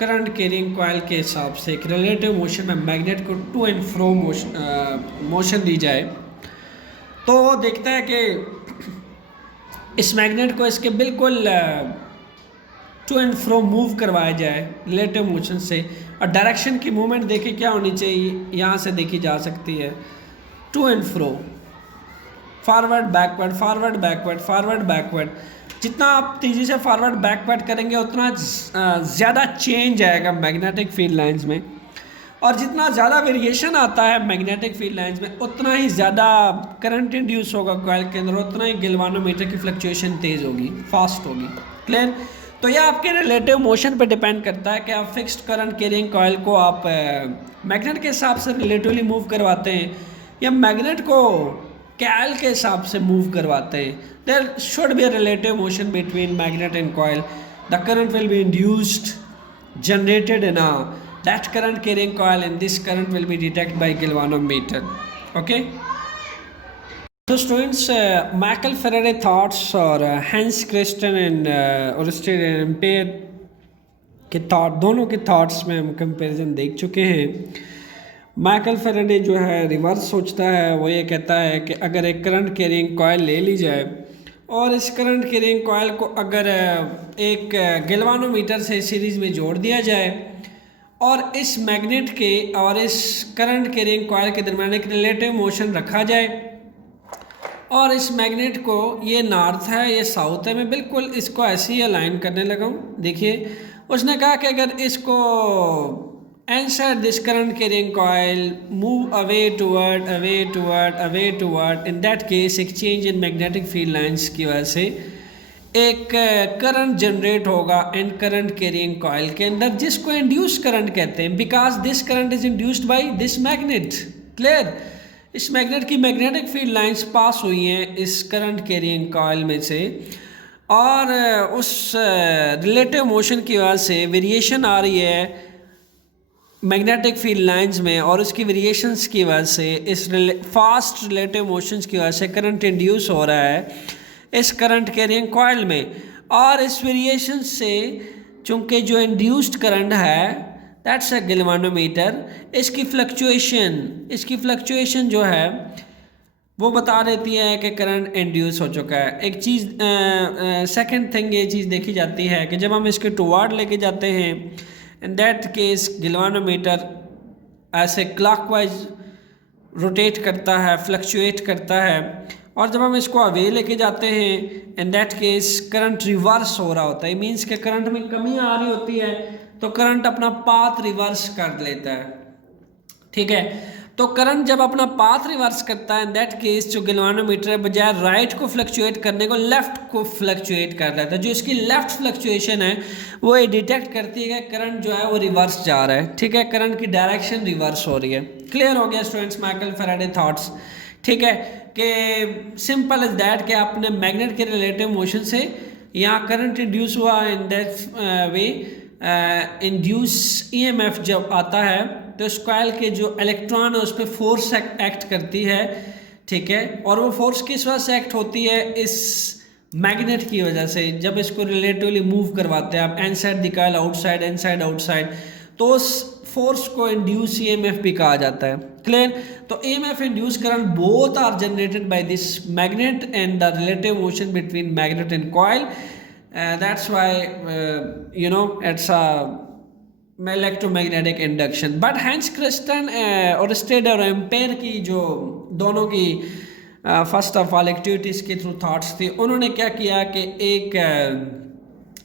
करंट कैरिंग कॉइल के हिसाब से एक रिलेटिव मोशन में मैग्नेट को टू एंड फ्रो मोशन दी जाए, तो वो देखता है कि इस मैग्नेट को इसके बिल्कुल टू एंड फ्रो मूव करवाया जाए रिलेटिव मोशन से। और डायरेक्शन की मूवमेंट देखिए क्या होनी चाहिए, यहाँ से देखी जा सकती है, to and fro, forward backward, forward backward, forward backward. जितना आप तेज़ी से फॉरवर्ड बैकवर्ड करेंगे उतना ज़्यादा चेंज आएगा मैग्नेटिक फील्ड लाइंस में, और जितना ज़्यादा वेरिएशन आता है मैग्नेटिक फील्ड लाइंस में उतना ही ज़्यादा करंट इंड्यूस होगा कॉइल के अंदर, उतना ही गैल्वानोमीटर की फ्लक्चुएशन तेज़ होगी, फास्ट होगी। क्लियर? तो यह आपके रिलेटिव मोशन पे डिपेंड करता है कि आप फिक्स्ड करंट कैरिंग कॉइल को आप मैग्नेट के हिसाब से रिलेटिवली मूव करवाते हैं या मैग्नेट को कैल के हिसाब से मूव करवाते हैं। There should be a relative motion between magnet and coil. The current will be induced, generated in that current carrying coil, and this current will be detected by galvanometer. Okay, so students, Michael Faraday thoughts और Hans Christian and Oersted and Ampere के थॉट, दोनों के थॉट्स में हम कंपैरिजन देख चुके हैं। माइकल फेराडे जो है रिवर्स सोचता है, वो ये कहता है कि अगर एक करंट कैरिंग कॉइल ले ली जाए और इस करंट कैरिंग कॉइल को अगर एक गैल्वानोमीटर से सीरीज़ में जोड़ दिया जाए और इस मैग्नेट के और इस करंट कैरिंग कॉइल के दरमियान एक रिलेटिव मोशन रखा जाए, और इस मैग्नेट को, ये नॉर्थ है ये साउथ है, मैं बिल्कुल इसको ऐसे ही अलाइन करने लगा हूँ। देखिए उसने कहा कि अगर इसको inside this current carrying coil move away toward, in that case एक change in magnetic field lines की वजह से एक करंट जनरेट होगा इन करंट कैरिंग कॉइल के अंदर, जिसको इंड्यूस करंट कहते हैं, because this current is induced by this magnet. Clear? इस मैग्नेट की मैग्नेटिक फील्ड लाइंस पास हुई हैं इस करंट कैरिंग कॉइल में से, और उस रिलेटिव मोशन की वजह से वेरिएशन आ रही है मैग्नेटिक फील्ड लाइंस में, और उसकी वेरिएशंस की वजह से इस फास्ट रिलेटिव मोशंस की वजह से करंट इंड्यूस हो रहा है इस करंट कैरिंग कॉइल में, और इस वेरिएशन से चूँकि जो इंड्यूस्ड करंट है दैट्स अ गैल्वानोमीटर, इसकी फ्लक्चुएशन जो है वो बता देती है कि करंट इंड्यूस हो चुका है। एक चीज़ सेकंड थिंग ये चीज़ देखी जाती है कि जब हम इसके टुवार्ड लेके जाते हैं, इन दैट केस गैल्वानोमीटर ऐसे क्लॉकवाइज रोटेट करता है, फ्लक्चुएट करता है, और जब हम इसको अवे लेके जाते हैं in that case current reverse हो रहा होता है। मीन्स के करंट में कमी आ रही होती है तो करंट अपना पाथ रिवर्स कर लेता है। ठीक है, तो करंट जब अपना पाथ रिवर्स करता है इन दैट केस जो गैल्वानोमीटर है बजाय राइट को फ्लक्चुएट करने को लेफ्ट को फ्लक्चुएट कर देता है। जो इसकी लेफ्ट फ्लक्चुएशन है वो ये डिटेक्ट करती है कि करंट जो है वो रिवर्स जा रहा है। ठीक है, करंट की डायरेक्शन रिवर्स हो रही है। क्लियर हो गया स्टूडेंट्स माइकल फैराडे थॉट्स? ठीक है, कि सिंपल इज दैट कि आपने मैग्नेट के रिलेटिव मोशन से यहाँ करंट इंड्यूस हुआ, in that way induce EMF जब आता है तो इस कॉइल के जो इलेक्ट्रॉन है उस पर फोर्स एक्ट करती है। ठीक है, और वो फोर्स किस वजह से एक्ट होती है? इस मैग्नेट की वजह से। जब इसको रिलेटिवली मूव करवाते हैं आप inside the coil, outside, inside, outside, तो उस फोर्स को इंड्यूस ईएमएफ भी कहा जाता है। क्लियर? तो EMF induce current both are generated by this magnet and the relative motion between magnet and coil, that's why you know it's a electromagnetic induction. But Hans Christian Oersted और एम्पेयर की जो दोनों की फर्स्ट ऑफ ऑल एक्टिविटीज़ के थ्रू थॉट्स थी, उन्होंने क्या किया कि एक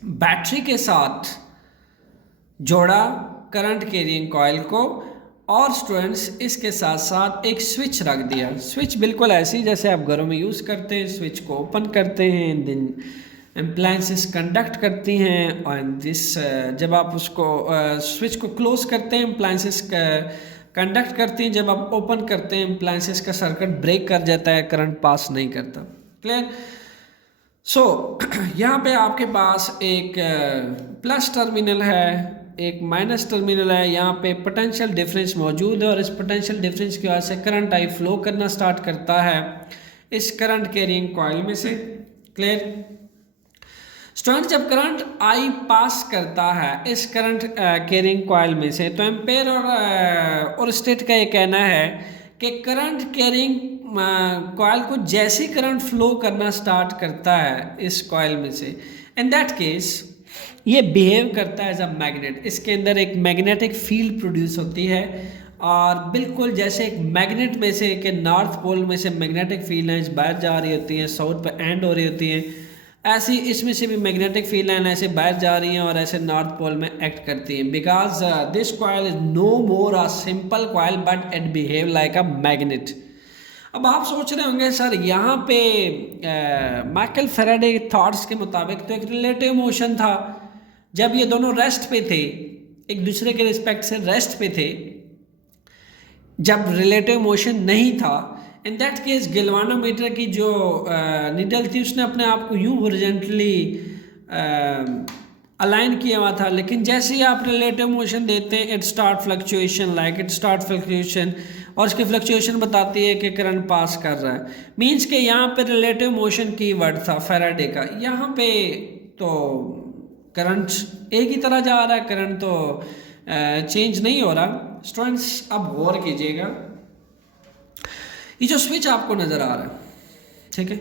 बैटरी के साथ जोड़ा करंट कैरिंग कॉइल को, और स्टूडेंट्स इसके साथ साथ एक स्विच रख दिया। स्विच बिल्कुल ऐसी जैसे आप घरों में यूज़ करते हैं, स्विच को ओपन करते हैं, देन एप्लायंसेस कंडक्ट करती हैं, और दिस जब आप उसको स्विच को क्लोज करते हैं एप्लायंसेस कंडक्ट करती हैं, जब आप ओपन करते हैं एप्लायंसेस का सर्किट ब्रेक कर जाता है, करंट पास नहीं करता। क्लियर? सो यहाँ पे आपके पास एक प्लस टर्मिनल है, एक माइनस टर्मिनल है, यहाँ पे पोटेंशियल डिफरेंस मौजूद है, और इस पोटेंशियल डिफरेंस की वजह से करंट आई फ्लो करना स्टार्ट करता है इस करंट कैरिंग कॉइल में से। क्लियर? स्टूडेंट जब करंट आई पास करता है इस करंट कैरिंग कॉइल में से, तो एम्पेयर और स्टेट का ये कहना है कि करंट कैरिंग कॉइल को जैसे करंट फ्लो करना स्टार्ट करता है इस कॉइल में से, इन दैट केस ये बिहेव करता है एज अ मैग्नेट, इसके अंदर एक मैग्नेटिक फील्ड प्रोड्यूस होती है और बिल्कुल जैसे एक मैग्नेट में से कि नॉर्थ पोल में से मैग्नेटिक फील्ड लाइंस बाहर जा रही होती हैं, साउथ पे एंड हो रही होती हैं, ऐसे ही इसमें से भी मैग्नेटिक फील्ड लाइन ऐसे बाहर जा रही हैं और ऐसे नॉर्थ पोल में एक्ट करती हैं। Because this coil is no more a simple coil but it behave like a magnet. अब आप सोच रहे होंगे सर यहाँ पे माइकल फैराडे के थॉट्स के मुताबिक तो एक रिलेटिव मोशन था, जब ये दोनों रेस्ट पे थे, एक दूसरे के रिस्पेक्ट से रेस्ट पे थे, जब रिलेटिव मोशन नहीं था, इन दैट केस गैल्वानोमीटर की जो नीडल थी उसने अपने आप को यूं हॉरिजॉन्टली अलाइन किया हुआ था, लेकिन जैसे ही आप रिलेटिव मोशन देते हैं इट स्टार्ट फ्लक्चुएशन और इसकी फ्लक्चुएशन बताती है कि करंट पास कर रहा है। मींस के यहाँ पे रिलेटिव मोशन की वर्ड था फैराडे का, यहाँ पे तो करंट एक ही तरह जा रहा है, करंट तो चेंज नहीं हो रहा। स्टूडेंट्स अब गौर कीजिएगा, ये जो स्विच आपको नज़र आ रहा है, ठीक है,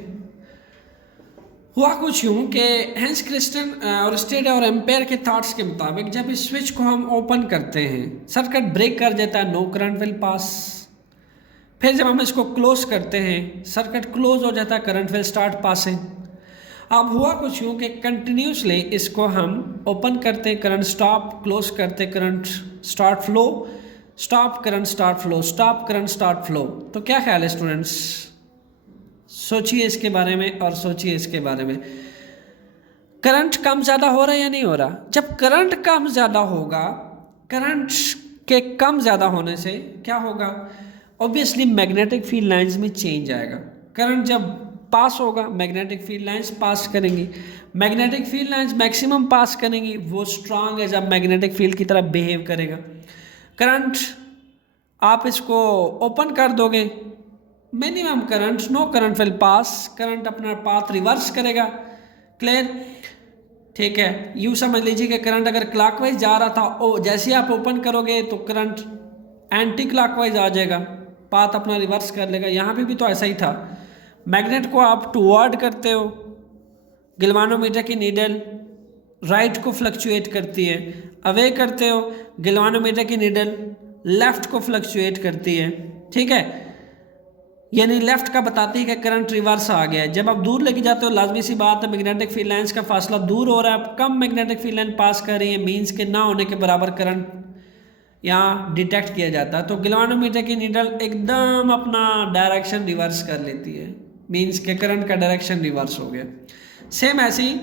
हुआ कुछ यूँ कि हैंस क्रिस्टन और स्टेड और एम्पेयर के थॉट्स के मुताबिक जब इस स्विच को हम ओपन करते हैं सर्किट ब्रेक कर जाता है, नो करंट विल पास। फिर जब हम इसको क्लोज करते हैं सर्किट क्लोज हो जाता है, करंट विल स्टार्ट पासिंग। अब हुआ कुछ यूँ कि कंटिन्यूसली इसको हम ओपन करते करंट स्टॉप, क्लोज करते current start flow, stop current start flow, stop current start flow. तो क्या ख्याल है स्टूडेंट्स, सोचिए इसके बारे में और सोचिए इसके बारे में, करंट कम ज़्यादा हो रहा है या नहीं हो रहा? जब करंट कम ज़्यादा होगा, करंट के कम ज़्यादा होने से क्या होगा, ऑब्वियसली मैग्नेटिक फील्ड लाइंस में चेंज आएगा। करंट जब पास होगा मैग्नेटिक फील्ड लाइंस पास करेंगी, magnetic field lines maximum pass करेंगी, वो strong as a magnetic field की तरह बिहेव करेगा। करंट आप इसको ओपन कर दोगे, minimum current, no current will pass, current अपना पाथ रिवर्स करेगा। क्लियर? ठीक है, यूँ समझ लीजिए कि करंट अगर क्लॉकवाइज जा रहा था, जैसे आप ओपन करोगे तो करंट एंटी क्लॉकवाइज आ जाएगा, पाथ अपना रिवर्स कर लेगा। यहाँ पे भी तो ऐसा ही था, मैग्नेट को आप टुवर्ड करते हो, गैल्वानोमीटर की नीडल राइट को फ्लक्चुएट करती है, अवे करते हो गैल्वानोमीटर की नीडल लेफ्ट को फ्लक्चुएट करती है। ठीक है, यानी लेफ्ट का बताती है कि करंट रिवर्स आ गया है। जब आप दूर लेके जाते हो, लाजमी सी बात है मैग्नेटिक फील्ड लाइंस का फासला दूर हो रहा है, कम मैग्नेटिक फील्ड लाइन पास कर रही है, मीन्स के ना होने के बराबर करंट यहाँ डिटेक्ट किया जाता है। तो गैल्वानोमीटर की नीडल एकदम अपना डायरेक्शन रिवर्स कर लेती है, मीन्स के करंट का डायरेक्शन रिवर्स हो गया। सेम ऐसे ही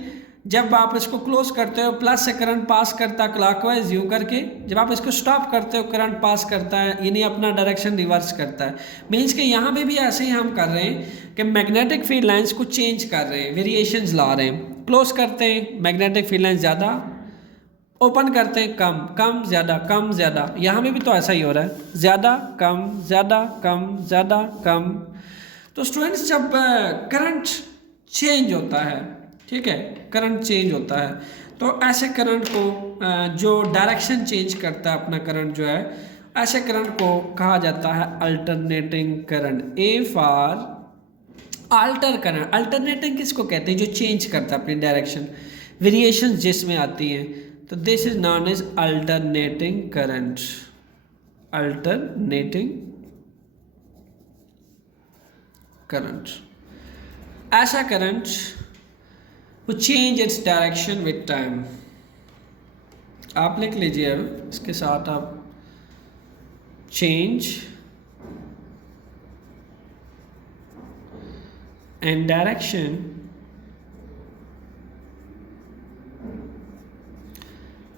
जब आप इसको क्लोज करते हो, प्लस से करंट पास करता है क्लॉकवाइज यूँ करके, जब आप इसको स्टॉप करते हो करंट पास करता है, यानी अपना डायरेक्शन रिवर्स करता है। मीन्स के यहाँ पे भी ऐसे ही हम कर रहे हैं कि मैग्नेटिक फील्ड लाइंस को चेंज कर रहे हैं, वेरिएशंस ला रहे हैं। क्लोज करते हैं मैग्नेटिक फील्ड लाइंस ज़्यादा, ओपन करते हैं कम, कम ज़्यादा, कम ज़्यादा। यहाँ में भी तो ऐसा ही हो रहा है, ज़्यादा कम, ज़्यादा कम, ज़्यादा कम। तो स्टूडेंट्स जब करंट चेंज होता है, ठीक है, करंट चेंज होता है, तो ऐसे करंट को जो डायरेक्शन चेंज करता है अपना करंट जो है, ऐसे करंट को कहा जाता है alternating current. A for alter current. Alternating किसको कहते हैं? जो चेंज करता है अपनी डायरेक्शन, वेरिएशंस जिसमें आती हैं, तो this is known as alternating current. Alternating current, ऐसा करंट वो change its direction with time. आप लिख लीजिए, अब इसके साथ आप change and direction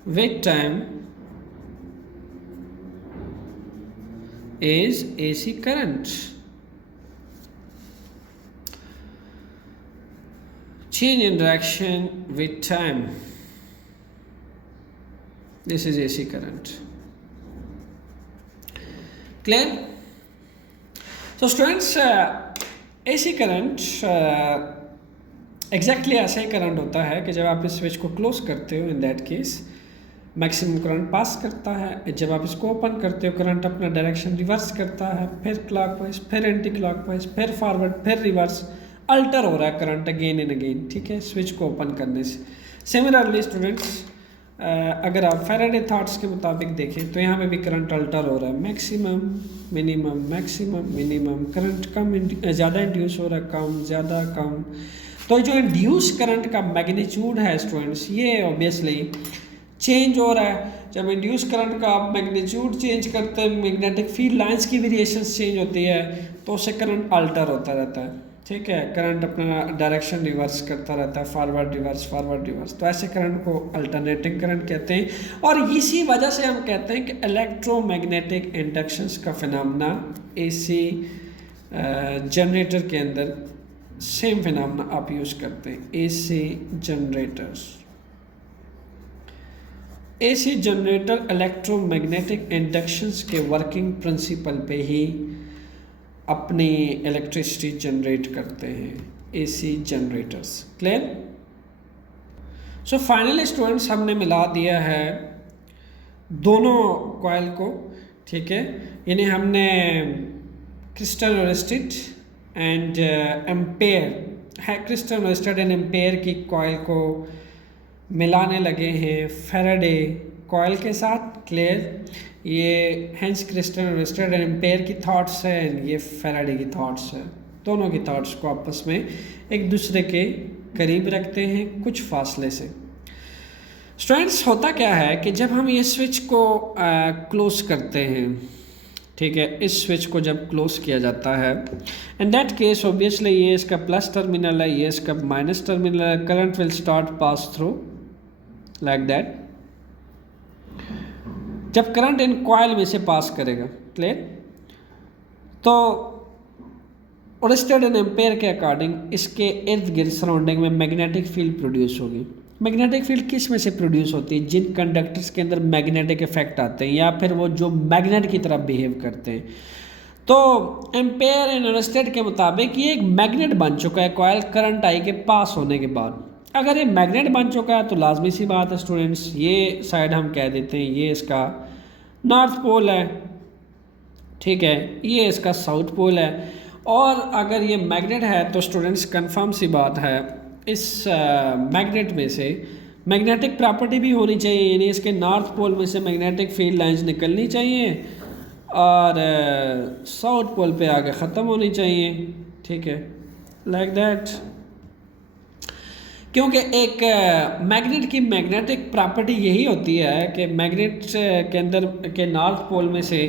with time is AC current. Change in direction with time. This is AC current. Clear? So students, AC current exactly ऐसा ही करंट होता है कि जब आप इस स्विच को क्लोज करते हो, इन that case maximum current pass करता है। जब आप इसको ओपन करते हो करंट अपना डायरेक्शन रिवर्स करता है, फिर क्लॉकवाइज, फिर एंटी क्लॉकवाइज, फिर फॉरवर्ड, फिर रिवर्स, अल्टर हो रहा है करंट अगेन एंड अगेन। ठीक है, स्विच को ओपन करने से। सिमिलरली स्टूडेंट्स, अगर आप फैराडे थॉट्स के मुताबिक देखें तो यहाँ पे भी करंट अल्टर हो रहा है, मैक्सिमम मिनिमम, करंट कम ज़्यादा इंड्यूस हो रहा है, कम ज़्यादा कम। तो जो इंड्यूस करंट का मैग्नीट्यूड है स्टूडेंट्स, ये ऑब्वियसली चेंज हो रहा है। जब इंड्यूस करंट का आप मैग्नीट्यूड चेंज करते हैं, मैग्नेटिक फील्ड लाइंस की वेरिएशंस चेंज होती है, तो उससे करंट अल्टर होता रहता है। ठीक है, करंट अपना डायरेक्शन रिवर्स करता रहता है, फॉरवर्ड रिवर्स। तो ऐसे करंट को अल्टरनेटिंग करंट कहते हैं। और इसी वजह से हम कहते हैं कि इलेक्ट्रोमैग्नेटिक इंडक्शंस का फिनोमेना एसी जनरेटर के अंदर सेम फिनोमेना आप यूज़ करते हैं, AC generators. AC generator electromagnetic inductions के वर्किंग प्रिंसिपल पे ही अपनी इलेक्ट्रिसिटी जनरेट करते हैं, AC generators. Clear? So finally students, हमने मिला दिया है दोनों कॉइल को। ठीक है, यानी हमने क्रिस्टल रोस्टेड एंड एम्पेयर है, क्रिस्टल रोस्टेड एंड एम्पेयर की कॉइल को मिलाने लगे हैं फैराडे कॉइल के साथ। क्लियर? ये hence crystal roasted and ampere की थॉट्स है, ये फैराडे की थॉट्स है। दोनों की थॉट्स को आपस में एक दूसरे के करीब रखते हैं कुछ फासले से। स्टूडेंट्स, होता क्या है कि जब हम ये स्विच को क्लोज करते हैं, ठीक है, इस स्विच को जब क्लोज किया जाता है, इन दैट केस ऑब्वियसली ये इसका प्लस टर्मिनल है, ये इसका माइनस टर्मिनल है, current will start pass through like that. जब करंट इन कॉइल में से पास करेगा, क्लियर, तो ओरिस्टेड एंड एम्पेयर के अकॉर्डिंग इसके इर्द गिर्द सराउंडिंग में मैग्नेटिक फील्ड प्रोड्यूस होगी। मैग्नेटिक फील्ड किस में से प्रोड्यूस होती है? जिन कंडक्टर्स के अंदर मैग्नेटिक इफेक्ट आते हैं या फिर वो जो मैग्नेट की तरह बिहेव करते हैं। तो एम्पेयर एंड ओरिस्टेड के मुताबिक ये एक मैग्नेट बन चुका है कॉइल करंट आई के पास होने के बाद। अगर ये मैग्नेट बन चुका है तो लाजमी सी बात है स्टूडेंट्स, ये साइड हम कह देते हैं ये इसका नॉर्थ पोल है, ठीक है, ये इसका साउथ पोल है। और अगर ये मैग्नेट है तो स्टूडेंट्स कंफर्म सी बात है, इस मैग्नेट में से मैग्नेटिक प्रॉपर्टी भी होनी चाहिए, यानी इसके नॉर्थ पोल में से मैग्नेटिक फील्ड लाइंस निकलनी चाहिए और साउथ पोल पे आगे ख़त्म होनी चाहिए। ठीक है, लाइक दैट। क्योंकि एक मैग्नेट की मैग्नेटिक प्रॉपर्टी यही होती है कि मैग्नेट के अंदर के नॉर्थ पोल में से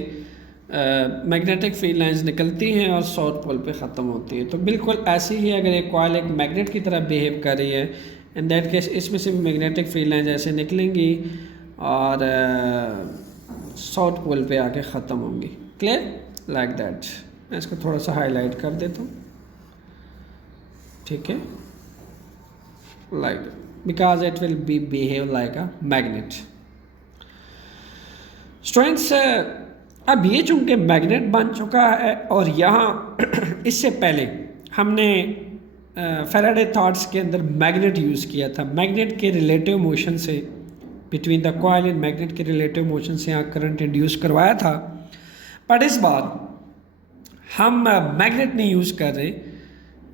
मैग्नेटिक फील्ड लाइंस निकलती हैं और साउथ पोल पे ख़त्म होती है। तो बिल्कुल ऐसी ही अगर एक कॉइल एक मैग्नेट की तरह बिहेव कर रही है, इन दैट केस इसमें से भी मैग्नेटिक फील्ड लाइंस ऐसे निकलेंगी और साउथ पोल पे आके ख़त्म होंगी। क्लियर? Like that. मैं इसको थोड़ा सा हाईलाइट कर देता हूँ, ठीक है, like because it will be behave like a magnet. Students, अब ये चूंकि मैग्नेट बन चुका है और यहाँ इससे पहले हमने फैराडे थॉट्स के अंदर मैग्नेट यूज़ किया था, मैग्नेट के रिलेटिव मोशन से between the coil and magnet के रिलेटिव मोशन से यहाँ करंट इंड्यूस करवाया था। बट इस बार हम मैग्नेट नहीं यूज़ कर रहे,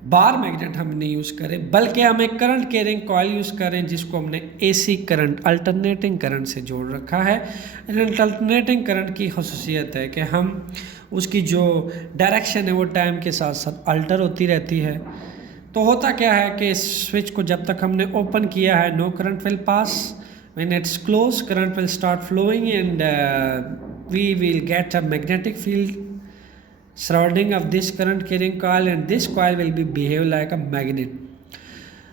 बार मैग्नेट हम नहीं यूज़ करें, बल्कि हम एक करंट कैरिंग कॉइल यूज़ करें जिसको हमने एसी करंट अल्टरनेटिंग करंट से जोड़ रखा है। अल्टरनेटिंग करंट की खसूसियत है कि हम उसकी जो डायरेक्शन है वो टाइम के साथ साथ अल्टर होती रहती है। तो होता क्या है कि इस स्विच को जब तक हमने ओपन किया है, no current will pass, when it's close current will start flowing and we will get a magnetic field surrounding of this current carrying coil and this coil will be behave like a magnet.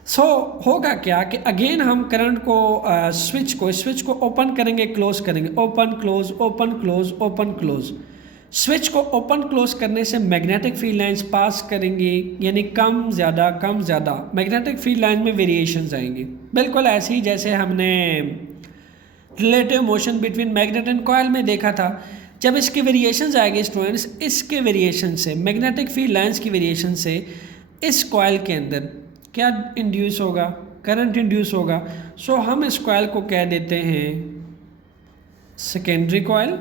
So होगा क्या कि अगेन हम करंट को स्विच को ओपन करेंगे, क्लोज करेंगे, open close open close open close. Switch को ओपन क्लोज करने से मैग्नेटिक फील्ड लाइंस पास करेंगी, यानी कम ज़्यादा मैग्नेटिक फील्ड लाइन में वेरिएशंस आएंगी, बिल्कुल ऐसे ही जैसे हमने relative motion between magnet and coil में देखा था। जब इसके वेरिएशंस आएंगे स्टूडेंट्स, इसके वेरिएशन से मैग्नेटिक फील्ड लाइंस की वेरिएशन से इस कॉइल के अंदर क्या इंड्यूस होगा? करंट इंड्यूस होगा। सो हम इस कॉइल को कह देते हैं secondary coil.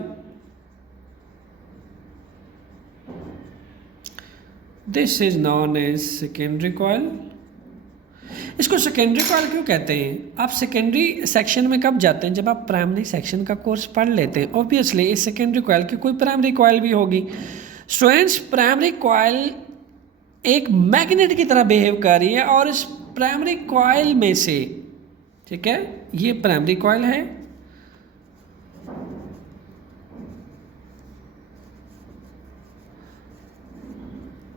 This is known as secondary coil इसको सेकेंडरी कॉइल क्यों कहते हैं? आप सेकेंडरी सेक्शन में कब जाते हैं? जब आप प्राइमरी सेक्शन का कोर्स पढ़ लेते हैं। ऑब्वियसली इस सेकेंडरी कॉइल की कोई प्राइमरी कॉइल भी होगी। स्टूडेंट्स, प्राइमरी कॉइल एक मैग्नेट की तरह बिहेव कर रही है और इस प्राइमरी कॉइल में से, ठीक है, ये प्राइमरी कॉइल है,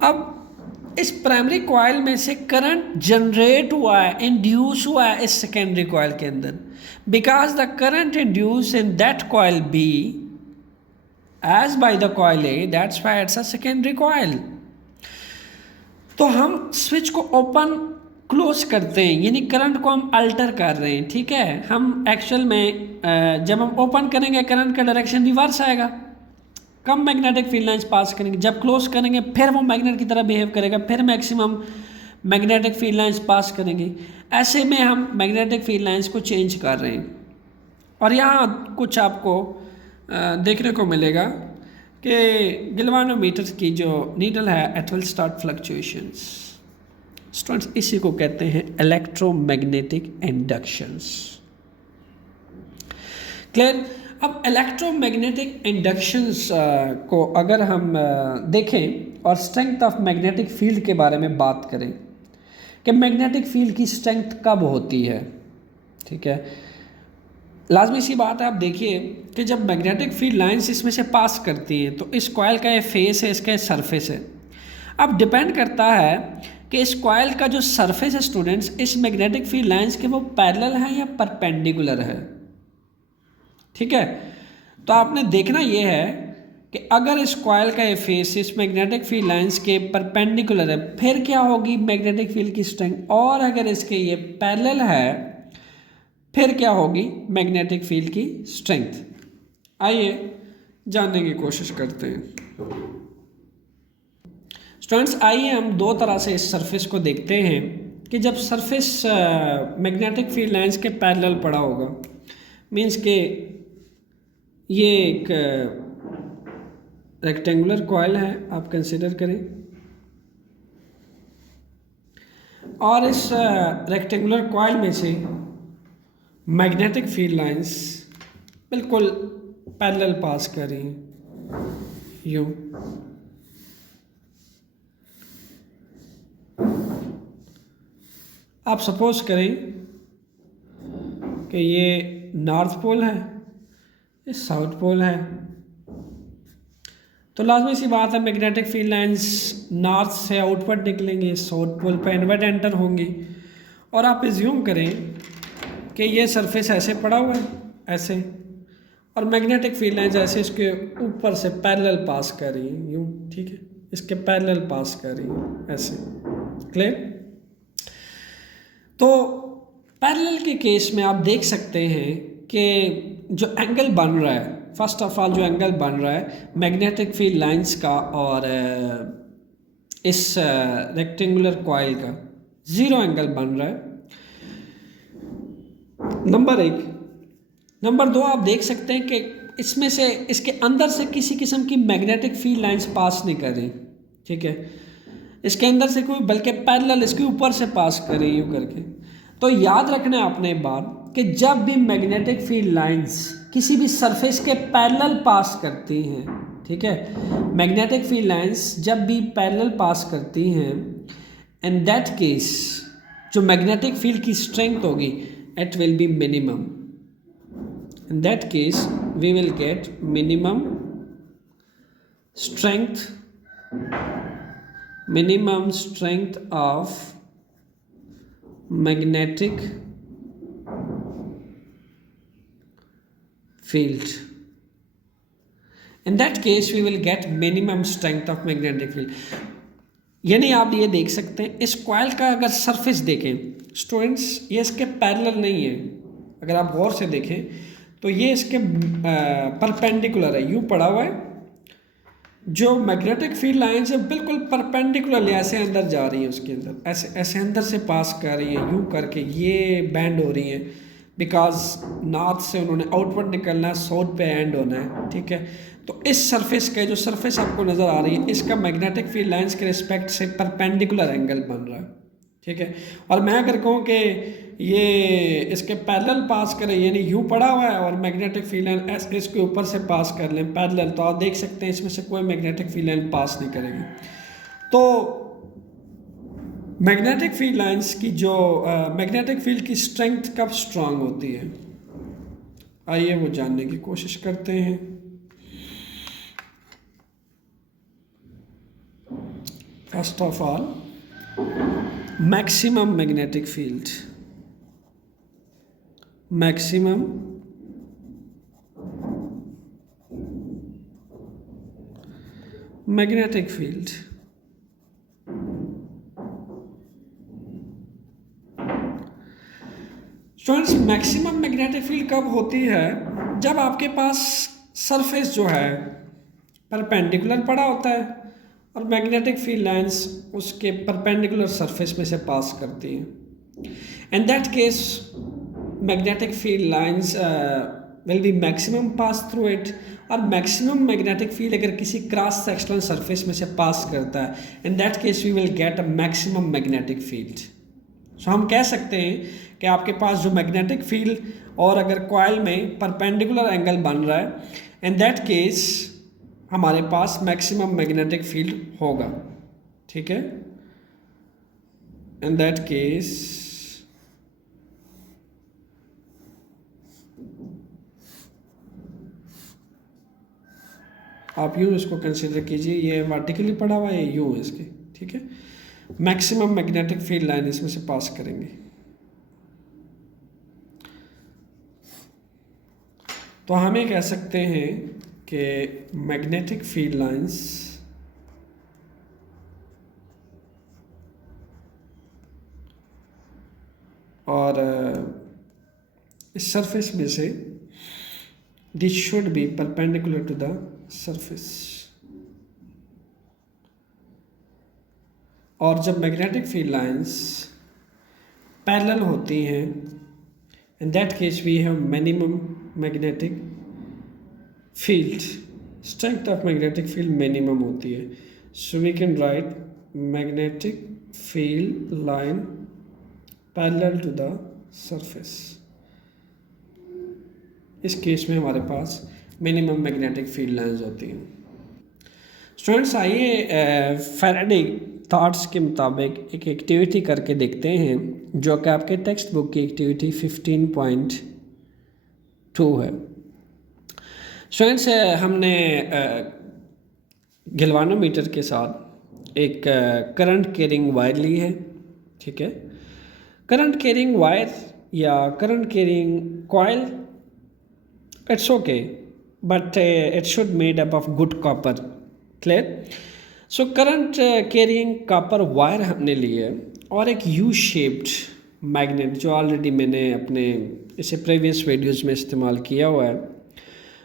अब इस प्राइमरी कॉइल में से करंट जनरेट हुआ है, इंड्यूस हुआ है इस सेकेंडरी कॉइल के अंदर, because the current induce in that coil be as by the coil A, that's why it's a secondary coil. तो हम स्विच को ओपन क्लोज करते हैं, यानी करंट को हम अल्टर कर रहे हैं, ठीक है। हम एक्चुअल में जब हम ओपन करेंगे करंट का डायरेक्शन रिवर्स आएगा, कम मैग्नेटिक फील्ड लाइंस पास करेंगे। जब क्लोज करेंगे फिर वो मैग्नेट की तरह बिहेव करेगा, फिर मैक्सिमम मैग्नेटिक फील्ड लाइंस पास करेंगे। ऐसे में हम मैग्नेटिक फील्ड लाइंस को चेंज कर रहे हैं। और यहाँ कुछ आपको देखने को मिलेगा कि गैल्वानोमीटर की जो नीडल है it will start fluctuations. Students, इसी को कहते हैं इलेक्ट्रोमैग्नेटिक इंडक्शंस। क्लियर? अब इलेक्ट्रोमैग्नेटिक इंडक्शंस को अगर हम देखें और स्ट्रेंथ ऑफ मैग्नेटिक फील्ड के बारे में बात करें कि मैग्नेटिक फील्ड की स्ट्रेंथ कब होती है, ठीक है। लाजमी सी बात है, आप देखिए कि जब मैग्नेटिक फील्ड लाइंस इसमें से पास करती हैं तो इस कॉइल का ये फेस है, इसका सरफेस है। अब डिपेंड करता है कि इस कॉइल का जो सरफेस है स्टूडेंट्स, इस मैग्नेटिक फील्ड लाइंस के वो पैरेलल है या परपेंडिकुलर है, ठीक है। तो आपने देखना ये है कि अगर इस कॉइल का ये फेस इस मैग्नेटिक फील्ड लाइंस के परपेंडिकुलर है फिर क्या होगी मैग्नेटिक फील्ड की स्ट्रेंथ, और अगर इसके ये पैरेलल है फिर क्या होगी मैग्नेटिक फील्ड की स्ट्रेंथ। आइए जानने की कोशिश करते हैं। स्टूडेंट्स, आइए हम दो तरह से इस सरफेस को देखते हैं कि जब सरफेस मैग्नेटिक फील्ड लाइंस के पैरेलल पड़ा होगा, मींस के ये एक रेक्टेंगुलर कॉइल है, आप कंसिडर करें, और इस रेक्टेंगुलर कॉइल में से मैग्नेटिक फील्ड लाइंस बिल्कुल पैरेलल पास कर रही हैं यूं। आप सपोज करें कि ये नॉर्थ पोल है, ये साउथ पोल है, तो लाजमी सी बात है मैग्नेटिक फील्ड लाइंस नॉर्थ से आउटवर्ड निकलेंगे, साउथ पोल पर इनवर्ड एंटर होंगी। और आप एज्यूम करें कि ये सरफेस ऐसे पड़ा हुआ है, ऐसे, और मैग्नेटिक फील्ड लाइंस ऐसे इसके ऊपर से पैरेलल पास कर रही हैं यूं, ठीक है, इसके पैरेलल पास कर रही हैं ऐसे। क्लियर? तो पैरेलल के केस में आप देख सकते हैं कि जो एंगल बन रहा है, फर्स्ट ऑफ ऑल जो एंगल बन रहा है मैग्नेटिक फील्ड लाइंस का और इस रेक्टेंगुलर कॉइल का, ज़ीरो एंगल बन रहा है, नंबर एक। नंबर दो, आप देख सकते हैं कि इसमें से इसके अंदर से किसी किस्म की मैग्नेटिक फील्ड लाइंस पास नहीं कर रही, ठीक है, इसके अंदर से कोई, बल्कि पैरेलल इसके ऊपर से पास कर रही यूँ करके। तो याद रखना है आपने बात कि जब भी मैग्नेटिक फील्ड लाइंस किसी भी सरफेस के पैरेलल पास करती हैं, ठीक है, मैग्नेटिक फील्ड लाइंस जब भी पैरेलल पास करती हैं, इन दैट केस जो मैग्नेटिक फील्ड की स्ट्रेंथ होगी it will be minimum. In that case we will get minimum strength of magnetic field. In that case we will get minimum strength of magnetic field. यानी आप ये देख सकते हैं इस कॉइल का अगर सरफेस देखें स्टूडेंट्स, ये इसके पैरेलल नहीं है, अगर आप गौर से देखें तो ये इसके परपेंडिकुलर है, यूँ पड़ा हुआ है। जो मैग्नेटिक फील्ड लाइंस है बिल्कुल परपेंडिकुलरली ऐसे अंदर जा रही है, उसके अंदर ऐसे ऐसे अंदर से पास कर रही है यूँ करके, ये बैंड हो रही है बिकॉज नॉर्थ से उन्होंने आउटवर्ड निकलना है, साउथ पे एंड होना है, ठीक है। तो इस सरफेस का जो सरफेस आपको नज़र आ रही है इसका मैग्नेटिक फील्ड लाइंस के रिस्पेक्ट से परपेंडिकुलर एंगल बन रहा है, ठीक है। और मैं अगर कहूँ कि ये इसके पैरेलल पास करें, यानी यूँ पड़ा हुआ है और मैग्नेटिक फील्ड लाइन ऐसे इसके ऊपर से पास कर लें पैरेलल, तो आप देख सकते हैं इसमें से कोई मैग्नेटिक फील्ड लाइन पास नहीं करेगी। तो मैग्नेटिक फील्ड लाइंस की जो मैग्नेटिक फील्ड की स्ट्रेंथ कब स्ट्रांग होती है, आइए वो जानने की कोशिश करते हैं। First of all, maximum magnetic field, maximum magnetic field students, maximum magnetic field कब होती है, जब आपके पास सरफेस जो है परपेंडिकुलर पड़ा होता है और मैग्नेटिक फील्ड लाइंस उसके परपेंडिकुलर सरफेस में से पास करती हैं। In that case magnetic field lines will be maximum pass through it. और मैक्सिमम मैग्नेटिक फील्ड अगर किसी क्रॉस सेक्शनल सरफेस में से पास करता है, in that case we will get a maximum magnetic field. So हम कह सकते हैं कि आपके पास जो मैग्नेटिक फील्ड और अगर कॉइल में परपेंडिकुलर एंगल बन रहा है, इन दैट केस हमारे पास मैक्सिमम मैग्नेटिक फील्ड होगा। ठीक है, इन दैट केस आप यूँ इसको कंसिडर कीजिए, ये वर्टिकली पड़ा हुआ है, यूँ इसके, ठीक है। मैक्सिमम मैग्नेटिक फील्ड लाइन इसमें से पास करेंगे। तो हम ये कह सकते हैं कि मैग्नेटिक फील्ड लाइंस और इस सरफेस में से this should be perpendicular to the surface. और जब मैग्नेटिक फील्ड लाइंस पैरेलल होती हैं, in that case we have minimum magnetic field, strength of magnetic field minimum होती है। So we can write magnetic field line parallel to the surface. इस केस में हमारे पास मिनिमम मैग्नेटिक फील्ड लाइंस होती हैं। स्टूडेंट्स, आइए फैराडे थॉट्स के मुताबिक एक एक्टिविटी करके देखते हैं, जो कि आपके टेक्स्ट बुक की एक्टिविटी 15.2 है। स्टूडेंट्स, हमने गैल्वानोमीटर के साथ एक करंट कैरिंग वायर ली है। ठीक है, करंट कैरिंग वायर या current carrying coil, it's okay, but it should made up of good copper. Clear? So current carrying copper wire हमने लिए और एक यू शेप्ड मैग्नेट, जो ऑलरेडी मैंने अपने इसे प्रीवियस वीडियोस में इस्तेमाल किया हुआ है।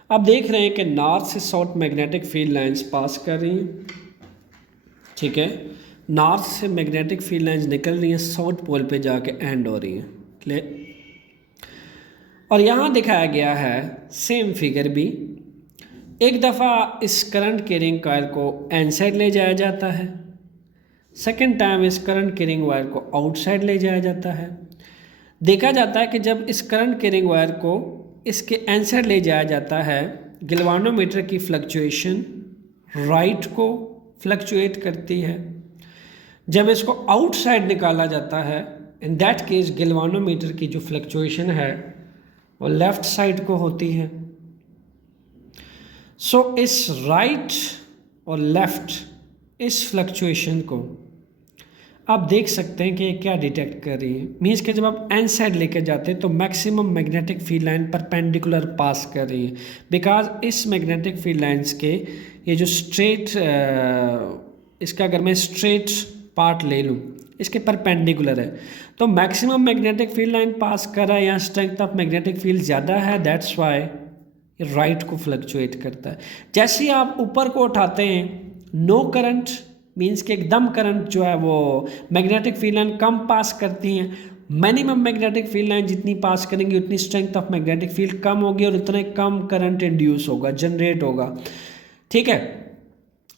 आप देख रहे हैं कि नॉर्थ से साउथ मैग्नेटिक फील्ड लाइंस पास कर रही हैं। ठीक है, नॉर्थ से मैग्नेटिक फील्ड लाइंस निकल रही हैं, साउथ पोल पे जाके एंड हो रही हैं। क्लियर? और यहाँ दिखाया गया है सेम फिगर भी, एक दफ़ा इस करंट कैरिंग कॉइल को एन साइड ले जाया जाता है, सेकेंड टाइम इस करंट कैरिंग वायर को आउटसाइड ले जाया जाता है। देखा जाता है कि जब इस करंट कैरिंग वायर को इसके एन साइड ले जाया जाता है, गैल्वानोमीटर की फ्लक्चुएशन राइट को फ्लक्चुएट करती है। जब इसको आउटसाइड निकाला जाता है, इन दैट केस गैल्वानोमीटर की जो फ्लक्चुएशन है वो लेफ़्ट साइड को होती है। सो इस राइट और लेफ़्ट इस फ्लक्चुएशन को आप देख सकते हैं कि ये क्या डिटेक्ट कर रही है। मीन्स कि जब आप एन साइड लेकर जाते हैं तो maximum magnetic field line perpendicular pass कर रही है, बिकॉज इस मैग्नेटिक फील्ड लाइंस के ये जो स्ट्रेट इसका अगर मैं स्ट्रेट पार्ट ले लूँ, इसके परपेंडिकुलर है, तो मैक्सिमम मैग्नेटिक फील्ड लाइन पास कर रहा है, यहाँ स्ट्रेंथ ऑफ मैग्नेटिक फील्ड ज़्यादा है, दैट्स वाई ये राइट को फ्लक्चुएट करता है। जैसे ही आप ऊपर को उठाते हैं, नो करंट मीन्स कि एकदम करंट जो है वो मैग्नेटिक फील्ड लाइन कम पास करती हैं। मिनिमम मैग्नेटिक फील्ड लाइन जितनी पास करेंगी उतनी स्ट्रेंथ ऑफ मैग्नेटिक फील्ड कम होगी और उतना ही कम करंट इंड्यूस होगा, जनरेट होगा। ठीक है,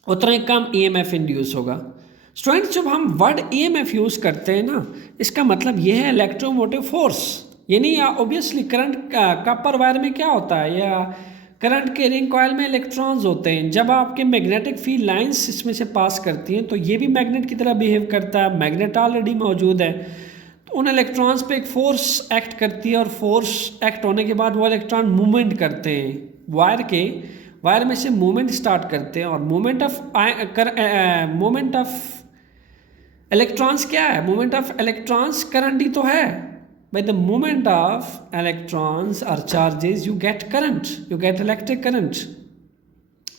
उतना ही कम ईएमएफ इंड्यूस होगा। स्टूडेंट्स जब हम वर्ड ईएमएफ यूज़ करते हैं ना, इसका मतलब ये है इलेक्ट्रोमोटिव फोर्स, यानी ऑब्वियसली करंट कॉपर वायर में क्या होता है, या करंट कैरिंग कॉइल में इलेक्ट्रॉन्स होते हैं। जब आपके मैग्नेटिक फील्ड लाइंस इसमें से पास करती हैं तो ये भी मैग्नेट की तरह बिहेव करता है, मैग्नेट ऑलरेडी मौजूद है, तो उन इलेक्ट्रॉन्स पे एक फोर्स एक्ट करती है, और फोर्स एक्ट होने के बाद वो इलेक्ट्रॉन मूवमेंट करते हैं, वायर में से मूवमेंट स्टार्ट करते हैं, और मूवमेंट ऑफ इलेक्ट्रॉन्स क्या है, मूवमेंट ऑफ इलेक्ट्रॉन्स करंट ही तो है। By the movement of electrons और charges you get current, you get electric current.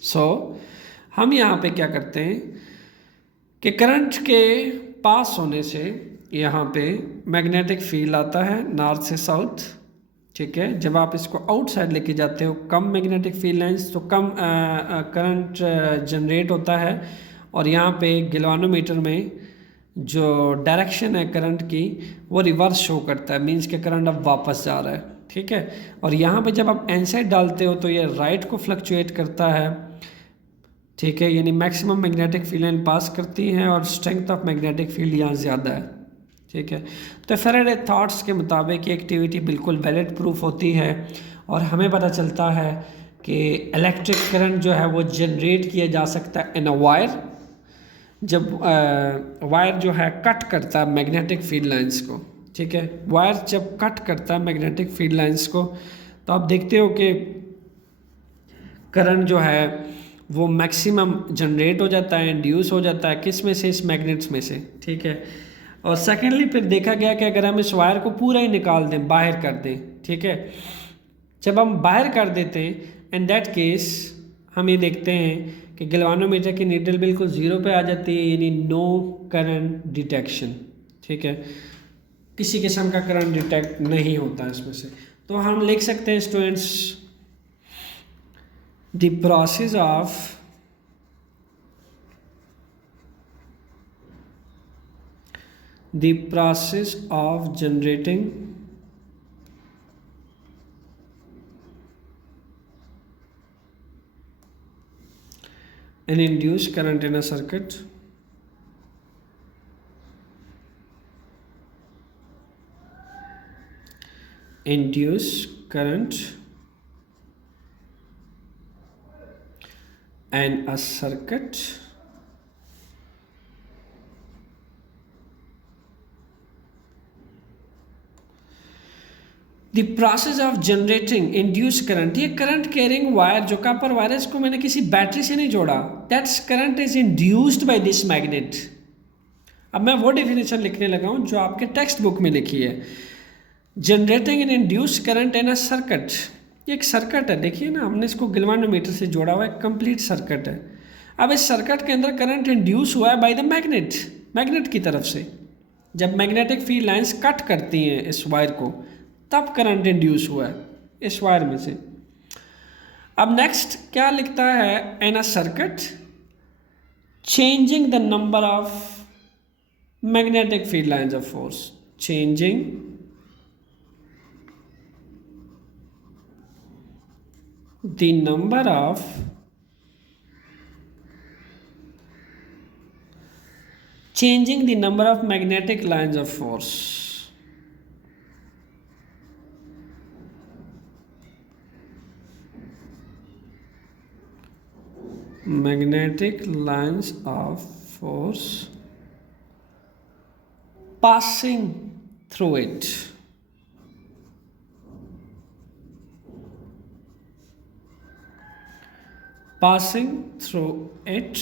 So हम यहाँ पे क्या करते हैं कि करंट के पास होने से यहाँ पे मैग्नेटिक फील्ड आता है नॉर्थ से साउथ, ठीक है। जब आप इसको आउटसाइड लेके जाते हो, कम मैग्नेटिक फील्ड लाइंस, तो कम करंट जनरेट होता है, और यहाँ पे गैल्वानोमीटर में जो डायरेक्शन है करंट की वो रिवर्स शो करता है, मींस के करंट अब वापस जा रहा है, ठीक है। और यहाँ पे जब आप एन साइड डालते हो तो ये राइट को फ्लक्चुएट करता है, ठीक है, यानी मैक्सिमम मैग्नेटिक फील्ड लाइन पास करती हैं और स्ट्रेंथ ऑफ मैग्नेटिक फील्ड यहाँ ज़्यादा है, ठीक है। तो फैराडे थॉट्स के मुताबिक ये एक्टिविटी बिल्कुल वैलिड प्रूफ होती है, और हमें पता चलता है कि इलेक्ट्रिक करंट जो है वो जनरेट किया जा सकता है इन अ वायर, जब वायर जो है कट करता है मैग्नेटिक फील्ड लाइंस को, ठीक है। वायर जब कट करता है मैग्नेटिक फील्ड लाइंस को, तो आप देखते हो कि करंट जो है वो मैक्सिमम जनरेट हो जाता है, इंड्यूस हो जाता है, किस में से, इस मैग्नेट्स में से, ठीक है। और सेकेंडली फिर देखा गया कि अगर हम इस वायर को पूरा ही निकाल दें, बाहर कर दें, ठीक है, जब हम बाहर कर देते हैं इन दैट केस हम ये देखते हैं कि गैल्वानोमीटर की नीडल बिल्कुल ज़ीरो पे आ जाती है, यानी नो करंट डिटेक्शन, ठीक है, किसी किस्म का करंट डिटेक्ट नहीं होता है इसमें से। तो हम लिख सकते हैं students, the process of generating an induced current in a circuit induced current and a circuit the process of generating induce current, ये करंट कैरिंग वायर जो कॉपर वायर है, इसको मैंने किसी बैटरी से नहीं जोड़ा, that's current is induced by this magnet. अब मैं वो डेफिनेशन लिखने लगा हूँ जो आपके टेक्स्ट बुक में लिखी है, generating an induce current in a circuit. ये एक सर्किट है, देखिए ना, हमने इसको गैल्वानोमीटर से जोड़ा हुआ है, कंप्लीट सर्किट है। अब इस सर्किट के अंदर करंट इंड्यूस हुआ है बाय द मैग्नेट की तरफ से। जब मैग्नेटिक फील्ड लाइंस कट करती हैं इस वायर को, तब करंट इंड्यूस हुआ है इस वायर में से। अब नेक्स्ट क्या लिखता है, in a circuit changing the number of magnetic field lines of force, changing the number of magnetic lines of force, magnetic lines of force passing through it,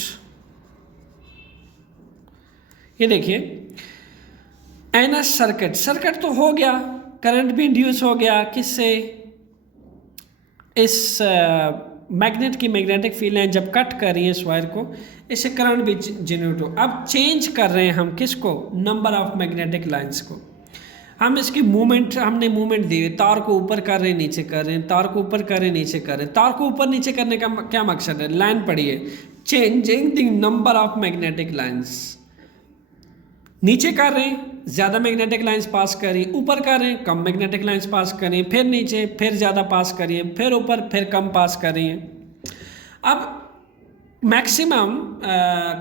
ये देखिए एन सर्किट तो हो गया, करंट भी इंड्यूस हो गया, किससे, इस मैग्नेट की मैग्नेटिक फील्ड लाइन जब कट कर रही है इस वायर को, इससे करंट भी जनरेट हो। अब चेंज कर रहे हैं हम किसको, नंबर ऑफ मैग्नेटिक लाइंस को। हम इसकी मूवमेंट, हमने मूवमेंट दी है, तार को ऊपर कर रहे हैं, नीचे कर रहे हैं, तार को ऊपर कर रहे हैं, नीचे कर रहे हैं। तार को ऊपर नीचे करने का क्या मकसद है, लाइन पढ़िए, changing the number of magnetic lines. नीचे कर रहे हैं, ज़्यादा मैग्नेटिक लाइंस पास करिए, ऊपर कर रहे हैं, कम मैग्नेटिक लाइंस पास करिए, फिर नीचे, फिर ज़्यादा पास करिए, फिर ऊपर, फिर कम पास करिए। अब मैक्सिमम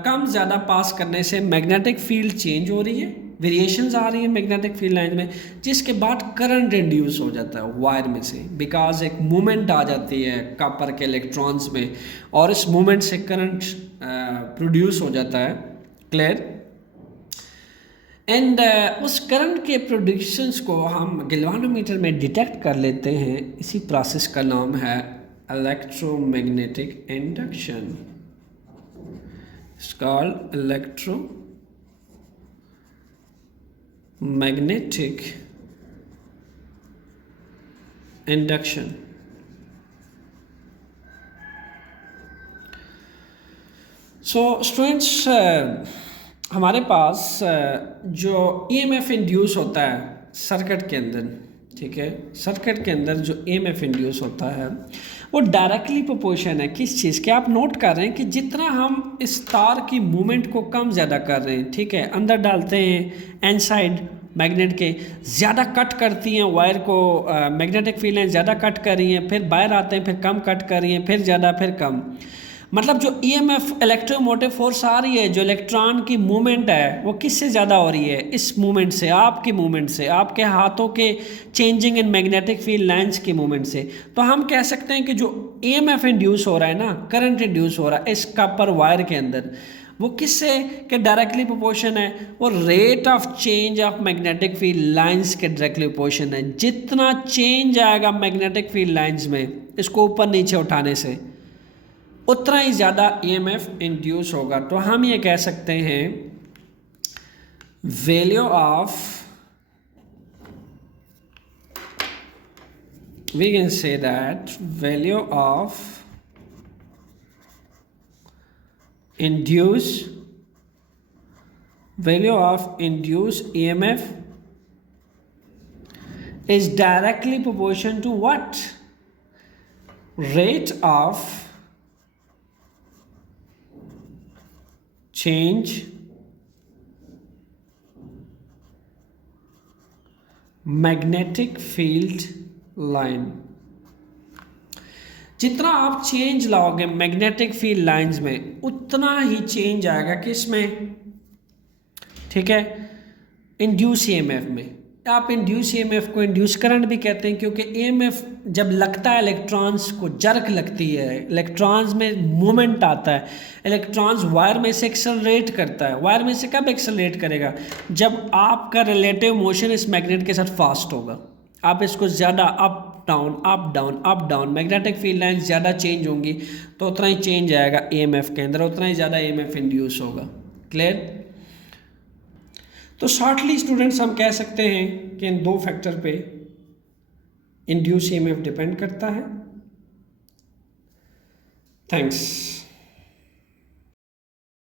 कम ज़्यादा पास करने से मैग्नेटिक फील्ड चेंज हो रही है, वेरिएशंस आ रही है मैग्नेटिक फील्ड लाइन में, जिसके बाद करंट इंड्यूस हो जाता है वायर में से, बिकॉज एक मूवमेंट आ जाती है कॉपर के इलेक्ट्रॉन्स में और इस मूवमेंट से करंट प्रोड्यूस हो जाता है। क्लियर? एंड उस करंट के प्रोडक्शंस को हम गैल्वानोमीटर में डिटेक्ट कर लेते हैं। इसी प्रोसेस का नाम है electromagnetic induction. It's called electromagnetic induction. So students, हमारे पास जो EMF इंड्यूस होता है सर्किट के अंदर, ठीक है, सर्किट के अंदर जो EMF इंड्यूस होता है वो डायरेक्टली प्रोपोर्शन है किस चीज़ के। आप नोट कर रहे हैं कि जितना हम इस तार की मूवमेंट को कम ज़्यादा कर रहे हैं, ठीक है, अंदर डालते हैं एन साइड मैग्नेट के, ज़्यादा कट करती हैं वायर को, मैग्नेटिक फील्ड लाइन ज़्यादा कट कर रही हैं, फिर बाहर आते हैं, फिर कम कट कर रही हैं, फिर ज़्यादा, फिर कम। मतलब जो EMF इलेक्ट्रोमोटिव फोर्स आ रही है, जो इलेक्ट्रॉन की मूवमेंट है, वो किससे ज़्यादा हो रही है? इस मूवमेंट से, आपकी मूवमेंट से, आपके हाथों के changing in magnetic field lines की मूवमेंट से। तो हम कह सकते हैं कि जो EMF इंड्यूस हो रहा है ना, करंट इंड्यूस हो रहा है इस कॉपर वायर के अंदर, वो किससे के डायरेक्टली प्रोपोर्शन है? वो rate of change of magnetic field lines के डायरेक्टली प्रोपोर्शन है। जितना चेंज आएगा मैग्नेटिक फील्ड लाइंस में इसको ऊपर नीचे उठाने से, उतना ही ज़्यादा EMF इंड्यूस होगा। तो हम ये कह सकते हैं value of, we can say that value of induce EMF is directly proportional to what? Rate of change magnetic field line। जितना आप चेंज लाओगे मैग्नेटिक फील्ड लाइंस में, उतना ही चेंज आएगा किसमें? ठीक है, इंड्यूस EMF में। आप इंड्यूस EMF को इंड्यूस करंट भी कहते हैं, क्योंकि EMF जब लगता है इलेक्ट्रॉन्स को, जर्क लगती है, इलेक्ट्रॉन्स में मूवमेंट आता है, इलेक्ट्रॉन्स वायर में से एक्सेलरेट करता है। वायर में से कब एक्सेलरेट करेगा? जब आपका रिलेटिव मोशन इस मैग्नेट के साथ फास्ट होगा। आप इसको ज़्यादा up down up down up down, magnetic field line ज़्यादा चेंज होंगी तो उतना ही चेंज आएगा EMF के अंदर, उतना ही ज़्यादा EMF इंड्यूस होगा। क्लियर? तो शॉर्टली स्टूडेंट्स हम कह सकते हैं कि इन दो फैक्टर पे इंड्यूस EMF डिपेंड करता है। थैंक्स।